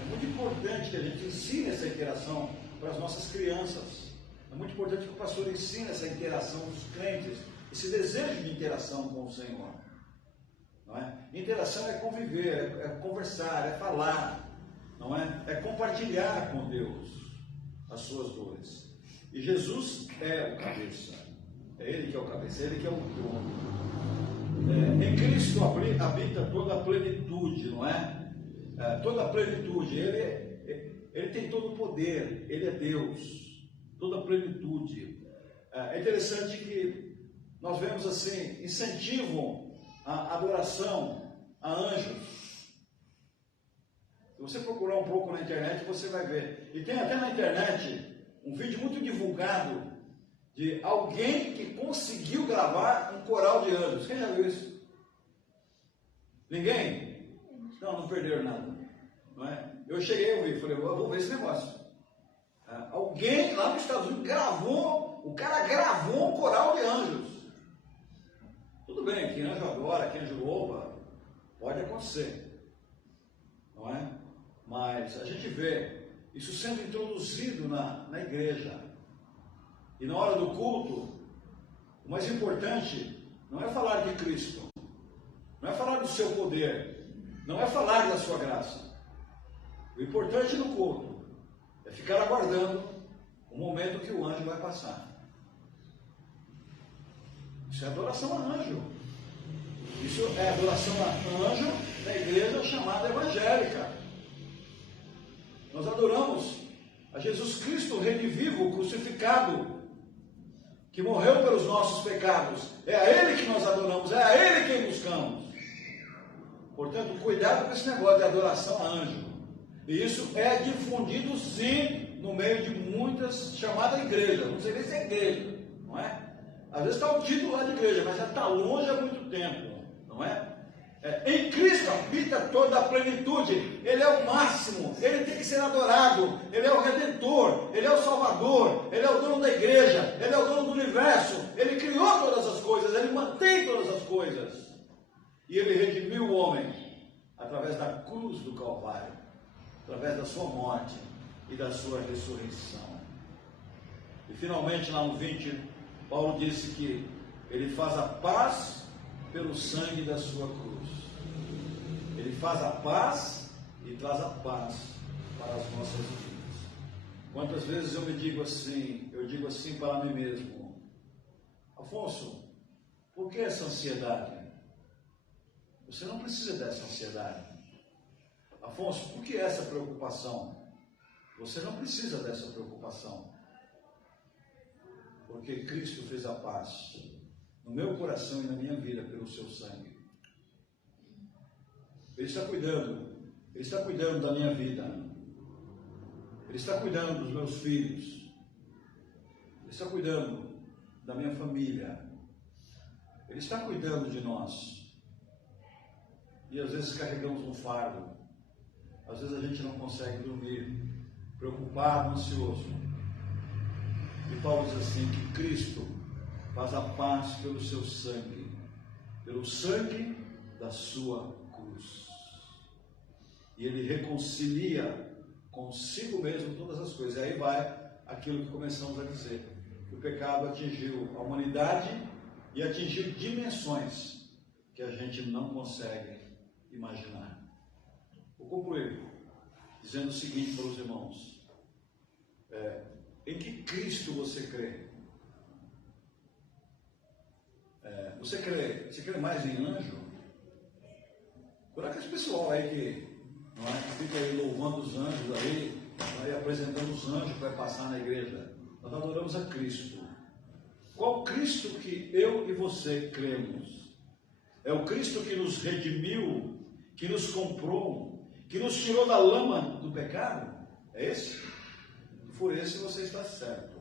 é muito importante que a gente ensine essa interação para as nossas crianças. É muito importante que o pastor ensine essa interação dos crentes, esse desejo de interação com o Senhor. Não é? Interação é conviver, é conversar, é falar, não é? É compartilhar com Deus as suas dores. E Jesus é o cabeça. É Ele que é o cabeça, é Ele que é o dono. Em Cristo habita toda a plenitude, não é? Toda a plenitude. Ele tem todo o poder, Ele é Deus. Toda a plenitude. É interessante que nós vemos assim, incentivam a adoração a anjos. Se você procurar um pouco na internet, você vai ver. E tem até na internet um vídeo muito divulgado de alguém que conseguiu gravar um coral de anjos. Quem já viu isso? Ninguém? Não perderam nada. Não é? Eu cheguei a ouvir, falei, eu vou ver esse negócio. Alguém lá nos Estados Unidos o cara gravou um coral de anjos. Tudo bem, que anjo adora, que anjo louva, pode acontecer, não é? Mas a gente vê isso sendo introduzido na igreja. E na hora do culto, o mais importante não é falar de Cristo, não é falar do seu poder, não é falar da sua graça. O importante no culto é ficar aguardando o momento que o anjo vai passar. Isso é adoração a anjo. Isso é adoração a anjo da igreja chamada evangélica. Nós adoramos a Jesus Cristo redivivo, crucificado, que morreu pelos nossos pecados. É a Ele que nós adoramos, é a Ele quem buscamos. Portanto, cuidado com esse negócio de adoração a anjo. E isso é difundido sim no meio de muitas chamadas igrejas. Não sei nem se é igreja, não é? Às vezes está o título lá de igreja, mas já está longe há muito tempo, não é? Em Cristo habita toda a plenitude. Ele é o máximo, Ele tem que ser adorado. Ele é o Redentor, Ele é o Salvador, Ele é o dono da igreja, Ele é o dono do universo. Ele criou todas as coisas, Ele mantém todas as coisas. E Ele redimiu o homem através da cruz do Calvário, através da sua morte e da sua ressurreição. E finalmente, lá no 20, Paulo disse que Ele faz a paz pelo sangue da sua cruz. Ele faz a paz e traz a paz para as nossas vidas. Quantas vezes eu digo assim para mim mesmo: Afonso, por que essa ansiedade? Você não precisa dessa ansiedade. Afonso, por que essa preocupação? Você não precisa dessa preocupação. Porque Cristo fez a paz no meu coração e na minha vida pelo seu sangue. Ele está cuidando da minha vida. Ele está cuidando dos meus filhos. Ele está cuidando da minha família. Ele está cuidando de nós. E às vezes carregamos um fardo. Às vezes a gente não consegue dormir, preocupado, ansioso. E Paulo diz assim, que Cristo faz a paz pelo seu sangue, pelo sangue da sua cruz. E Ele reconcilia consigo mesmo todas as coisas. E aí vai aquilo que começamos a dizer, que o pecado atingiu a humanidade e atingiu dimensões que a gente não consegue imaginar. Vou concluir dizendo o seguinte para os irmãos: em que Cristo você crê? Você crê mais em anjo? Por aquele pessoal aí que fica aí louvando os anjos aí apresentando os anjos que vai passar na igreja. Nós adoramos a Cristo. Qual Cristo que eu e você cremos? É o Cristo que nos redimiu, que nos comprou, que nos tirou da lama do pecado? É esse? Se for esse, você está certo.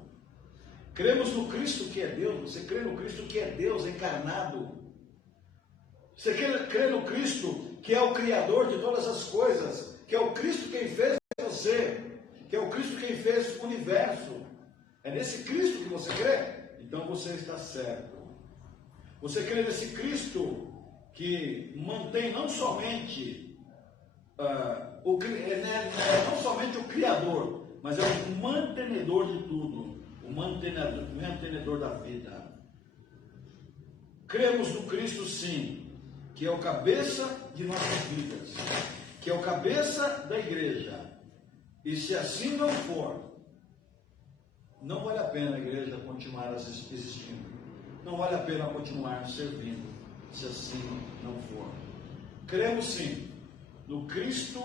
Cremos no Cristo que é Deus. Você crê no Cristo que é Deus encarnado? Você crê no Cristo que é o Criador de todas as coisas, que é o Cristo quem fez você, que é o Cristo quem fez o universo? É nesse Cristo que você crê? Então você está certo. Você crê nesse Cristo que mantém não somente não somente o Criador, mas é o mantenedor de tudo. o mantenedor da vida. Cremos no Cristo, sim, que é o cabeça de nossas vidas, que é o cabeça da igreja. E se assim não for, não vale a pena a igreja continuar existindo. Não vale a pena continuar servindo, se assim não for. Cremos, sim, no Cristo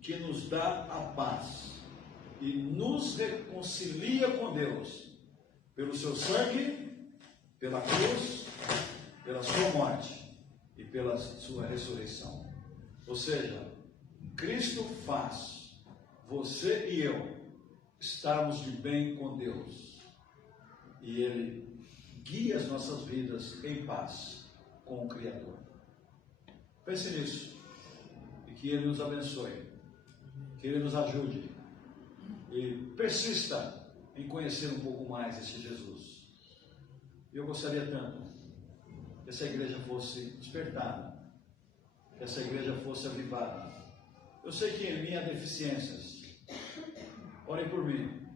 que nos dá a paz e nos reconcilia com Deus pelo seu sangue, pela cruz, pela sua morte e pela sua ressurreição. Ou seja, Cristo faz você e eu estarmos de bem com Deus, e Ele guia as nossas vidas em paz com o Criador. Pense nisso, e que Ele nos abençoe, que Ele nos ajude, e persista em conhecer um pouco mais esse Jesus. Eu gostaria tanto que essa igreja fosse despertada, que essa igreja fosse avivada. Eu sei que em mim há deficiências. Orem por mim,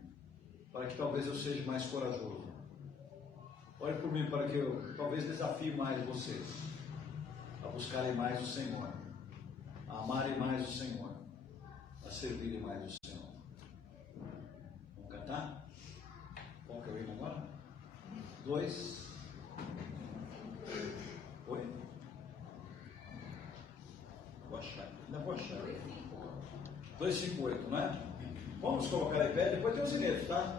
para que talvez eu seja mais corajoso. Orem por mim, para que eu talvez desafie mais vocês a buscarem mais o Senhor, a amarem mais o Senhor, a servirem mais o Senhor. Vamos cantar? Qual que é o hino agora? 2. Oi? Vou achar. Ainda vou achar. 258, não é? Vamos colocar em pé, depois tem os hinetos, tá?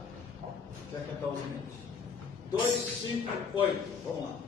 Quer cantar os hinetos? 258, vamos lá.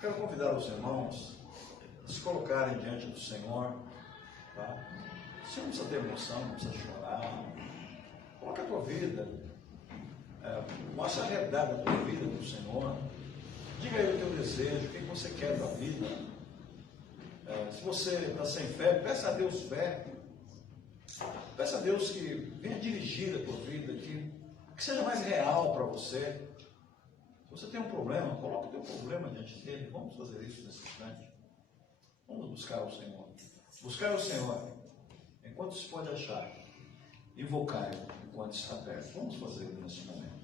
Quero convidar os irmãos a se colocarem diante do Senhor, tá? Você não precisa ter emoção, não precisa chorar. Coloca a tua vida, mostra a realidade da tua vida para o Senhor. Diga aí o teu desejo, o que você quer da vida. Pai. Se você está sem fé, peça a Deus fé. Peça a Deus que venha dirigir a tua vida, que seja mais real para você. Se você tem um problema, coloque o teu problema diante dele. Vamos fazer isso nesse instante. Vamos buscar o Senhor. Buscar o Senhor enquanto se pode achar. Invocar enquanto está perto. Vamos fazer nesse momento.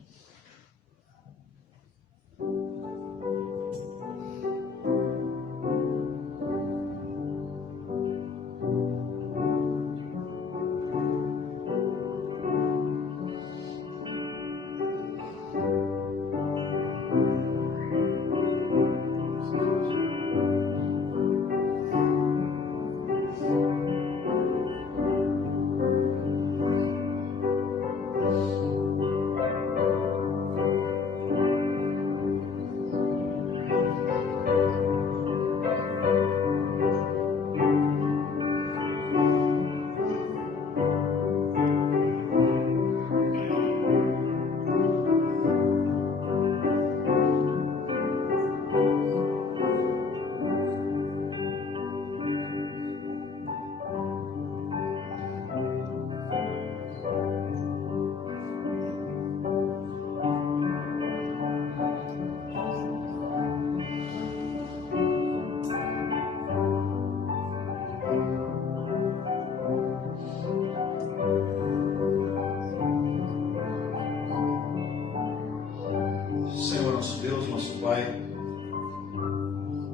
Pai,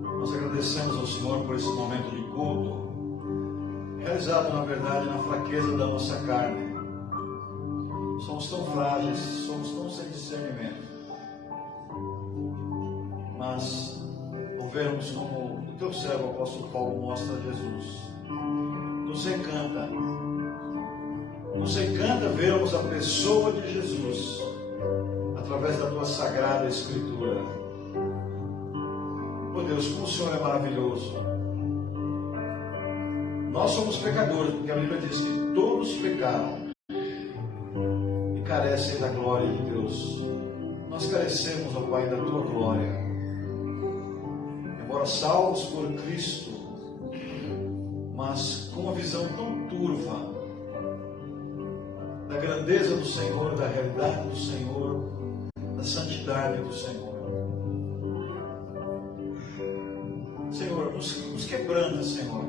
nós agradecemos ao Senhor por esse momento de culto, realizado na verdade na fraqueza da nossa carne. Somos tão frágeis, somos tão sem discernimento, mas ao vermos como o teu servo, o apóstolo Paulo, mostra a Jesus, nos encanta vermos a pessoa de Jesus através da tua sagrada Escritura. Oh Deus, como o Senhor é maravilhoso. Nós somos pecadores, porque a Bíblia diz que todos pecaram e carecem da glória de Deus. Nós carecemos, ó Pai, da tua glória. Embora salvos por Cristo, mas com uma visão tão turva da grandeza do Senhor, da realidade do Senhor, da santidade do Senhor. Senhor, nos quebranta, Senhor.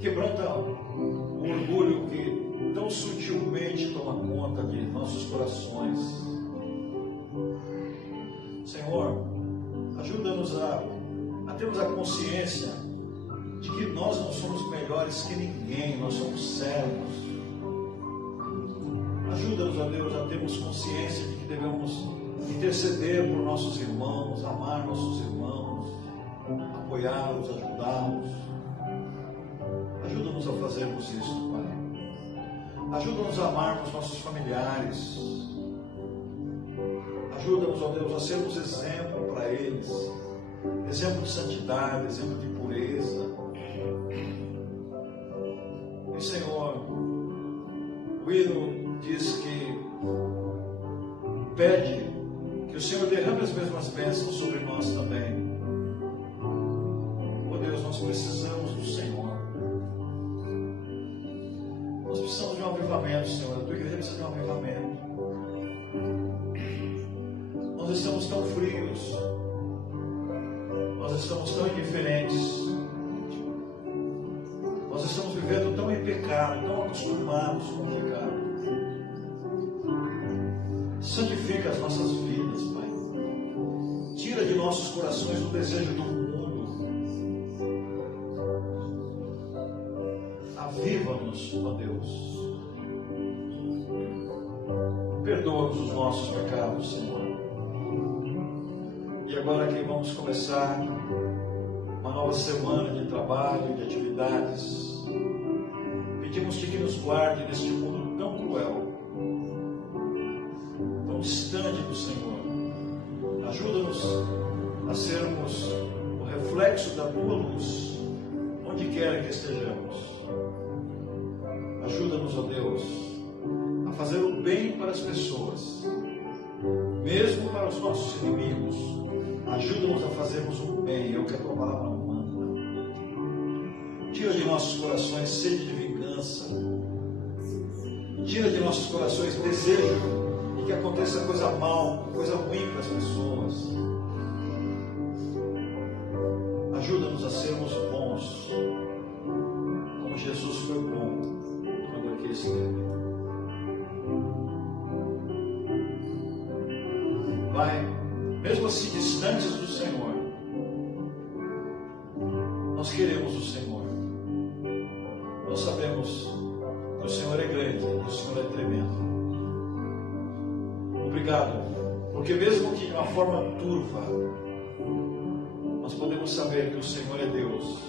Quebranta o orgulho que tão sutilmente toma conta de nossos corações. Senhor, ajuda-nos a termos a consciência de que nós não somos melhores que ninguém, nós somos servos. Ajuda-nos, ó Deus, a termos consciência de que devemos interceder por nossos irmãos, amar nossos irmãos, apoiá-los, ajudá-los. Ajuda-nos a fazermos isso, Pai. Ajuda-nos a amarmos nossos familiares. Ajuda-nos, ó Deus, a sermos exemplo para eles. Exemplo de santidade, exemplo de pureza. E, Senhor, o hino diz que pede que o Senhor derrame as mesmas bênçãos sobre nós também. Oh Deus, nós precisamos do Senhor. Nós precisamos de um avivamento, Senhor. A tua igreja precisa de um avivamento. Nós estamos tão frios. Nós estamos tão indiferentes. Nós estamos vivendo tão em pecado, tão acostumados com o pecado. Santifica as nossas vidas, Pai. Tira de nossos corações o desejo do mundo. Aviva-nos, ó Deus. Perdoa-nos os nossos pecados, Senhor. E agora que vamos começar uma nova semana de trabalho, de atividades, pedimos-te que nos guarde neste mundo tão cruel, tão distante do Senhor. Ajuda-nos a sermos o reflexo da tua luz, onde quer que estejamos. Ajuda-nos, ó Deus, a fazer o bem para as pessoas, mesmo para os nossos inimigos. Ajuda-nos a fazermos o bem, é o que a tua palavra manda. Tira de nossos corações sede de vingança. Tira de nossos corações desejo de que aconteça coisa mal, coisa ruim para as pessoas. Ajuda-nos a sermos bons, como Jesus foi bom quando aqui esteve. Pai, mesmo assim distantes do Senhor, nós queremos o Senhor. Nós sabemos que o Senhor é grande, que o Senhor é tremendo. Obrigado, porque mesmo que de uma forma turva, nós podemos saber que o Senhor é Deus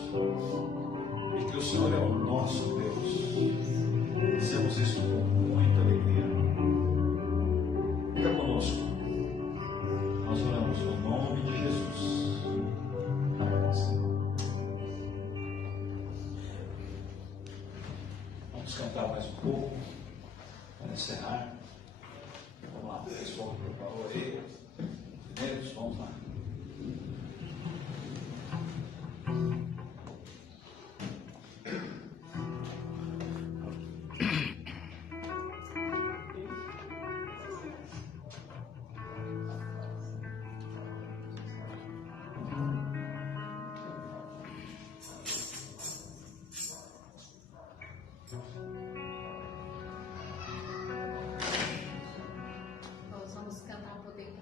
e que o Senhor é o nosso Deus. Dizemos isso com muita alegria. Fica conosco. Nós oramos no nome de Jesus. Amém, Senhor. Vamos cantar mais um pouco para encerrar. Vamos lá, pessoal, preparou aí. Primeiros, vamos lá. Nós vamos cantar Poder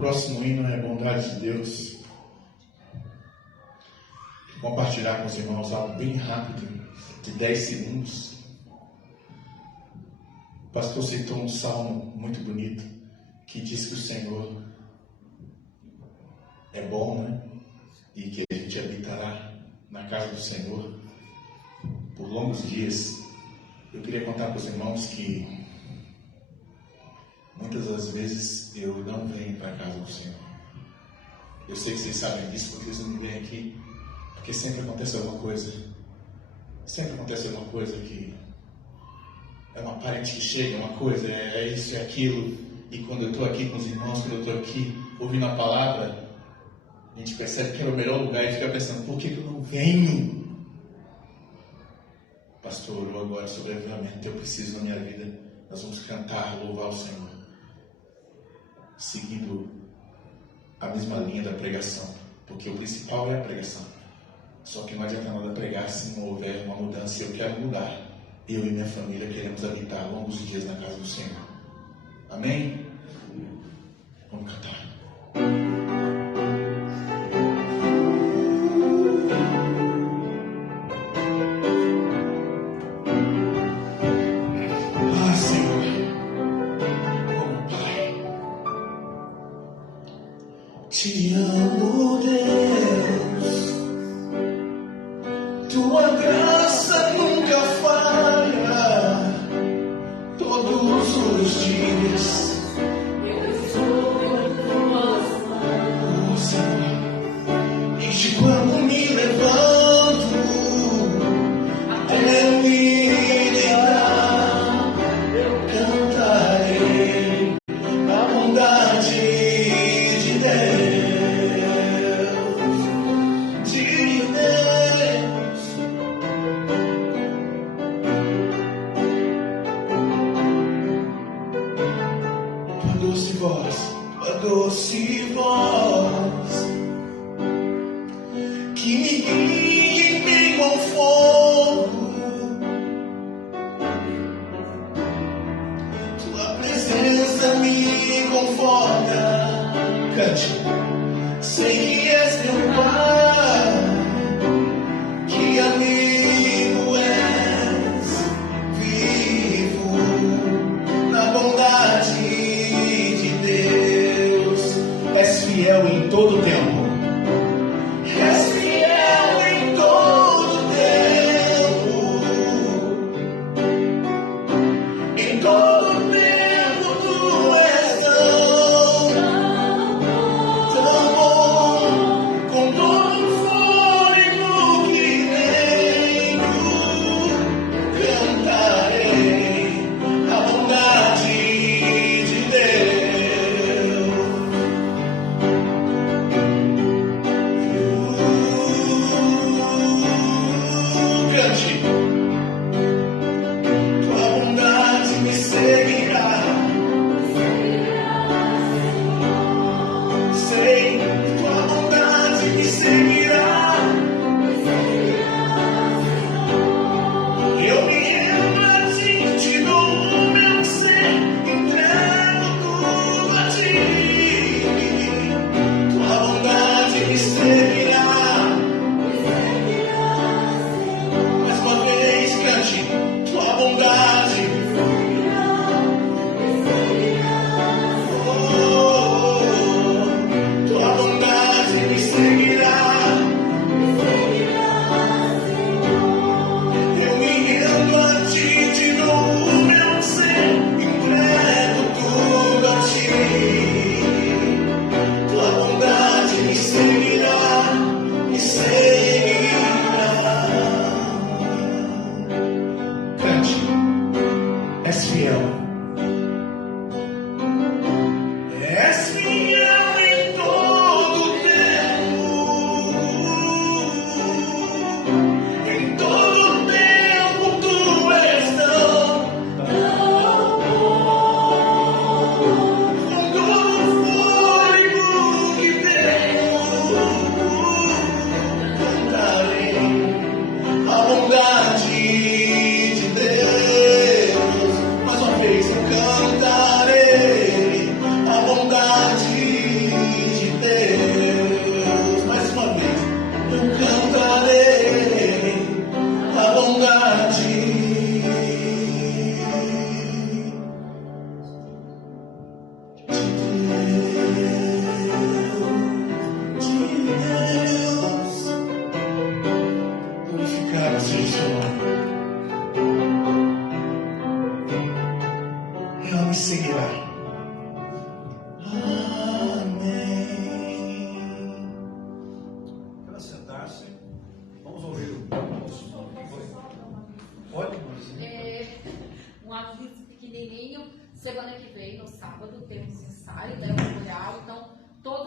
próximo hino é Bondade de Deus. Vou compartilhar com os irmãos algo bem rápido, de 10 segundos. O pastor citou um salmo muito bonito, que diz que o Senhor é bom, né? E que a gente habitará na casa do Senhor por longos dias. Eu queria contar para os irmãos que muitas das vezes eu não venho para a casa do Senhor. Eu sei que vocês sabem disso, porque vocês não vêm aqui, porque sempre acontece alguma coisa. Sempre acontece alguma coisa que é uma parente que chega, uma coisa, é isso e aquilo. E quando eu estou aqui com os irmãos, quando eu estou aqui ouvindo a palavra, a gente percebe que era o melhor lugar e fica pensando, por que eu não venho? O pastor orou agora sobre avivamento, eu preciso na minha vida. Nós vamos cantar, louvar o Senhor, seguindo a mesma linha da pregação, porque o principal é a pregação. Só que não adianta nada pregar se não houver uma mudança. Eu quero mudar. Eu e minha família queremos habitar longos dias na casa do Senhor. Amém? Vamos cantar. Ah, Senhor, como Pai, te amo, Deus. Tua graça nunca falha, todos os dias. Oh, Senhor, desde quando me levanto até me deitar, eu cantarei a bondade de Deus. Tua doce voz, que me guia em meio ao fogo. Tua presença me conforta. Cante. Sei que és meu Pai, que amigo és, vivo na bondade de Deus. És fiel em todo tempo. És fiel em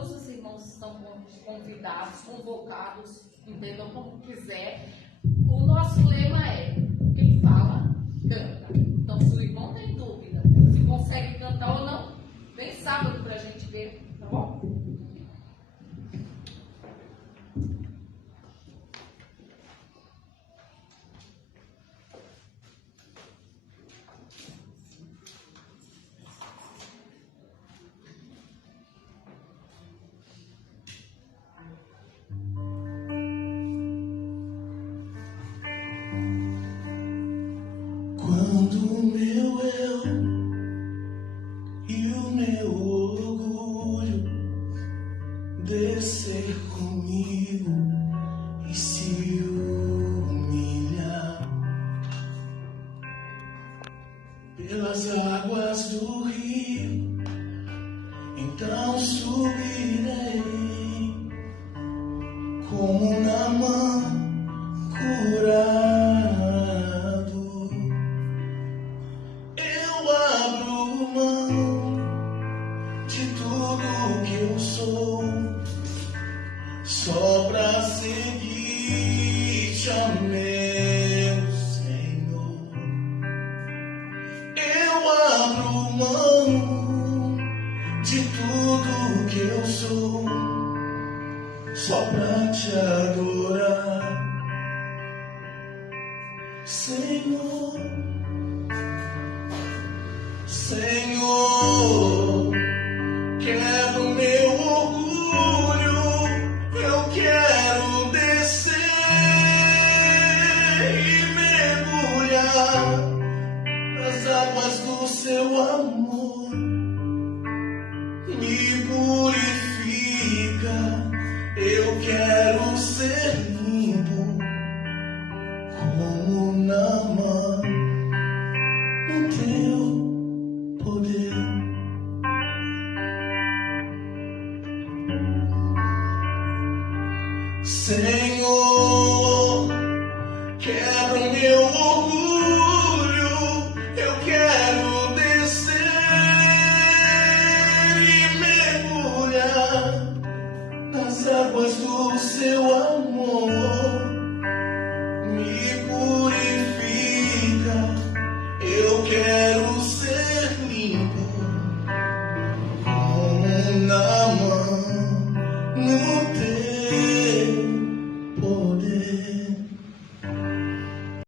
todos os irmãos estão convidados, convocados, entendam como quiser. O nosso lema é: quem fala, canta. Então, se o irmão tem dúvida se consegue cantar ou não, vem sábado para a gente ver, tá bom? Quando o meu eu e o meu orgulho descer comigo e se humilhar pelas águas do rio, então subirei como Naamã curado. Eu abro mão de tudo que eu sou, só pra seguir-te, ó meu Senhor. Eu abro mão de tudo que eu sou, só pra te adorar, Senhor. Senhor, quebra o meu orgulho, eu quero descer e mergulhar nas águas do seu amor. Me purifica, eu quero ser limpo como Naamã no teu poder. Senhor, quebra o meu orgulho, eu quero descer e mergulhar nas águas do seu amor. Me purifica, eu quero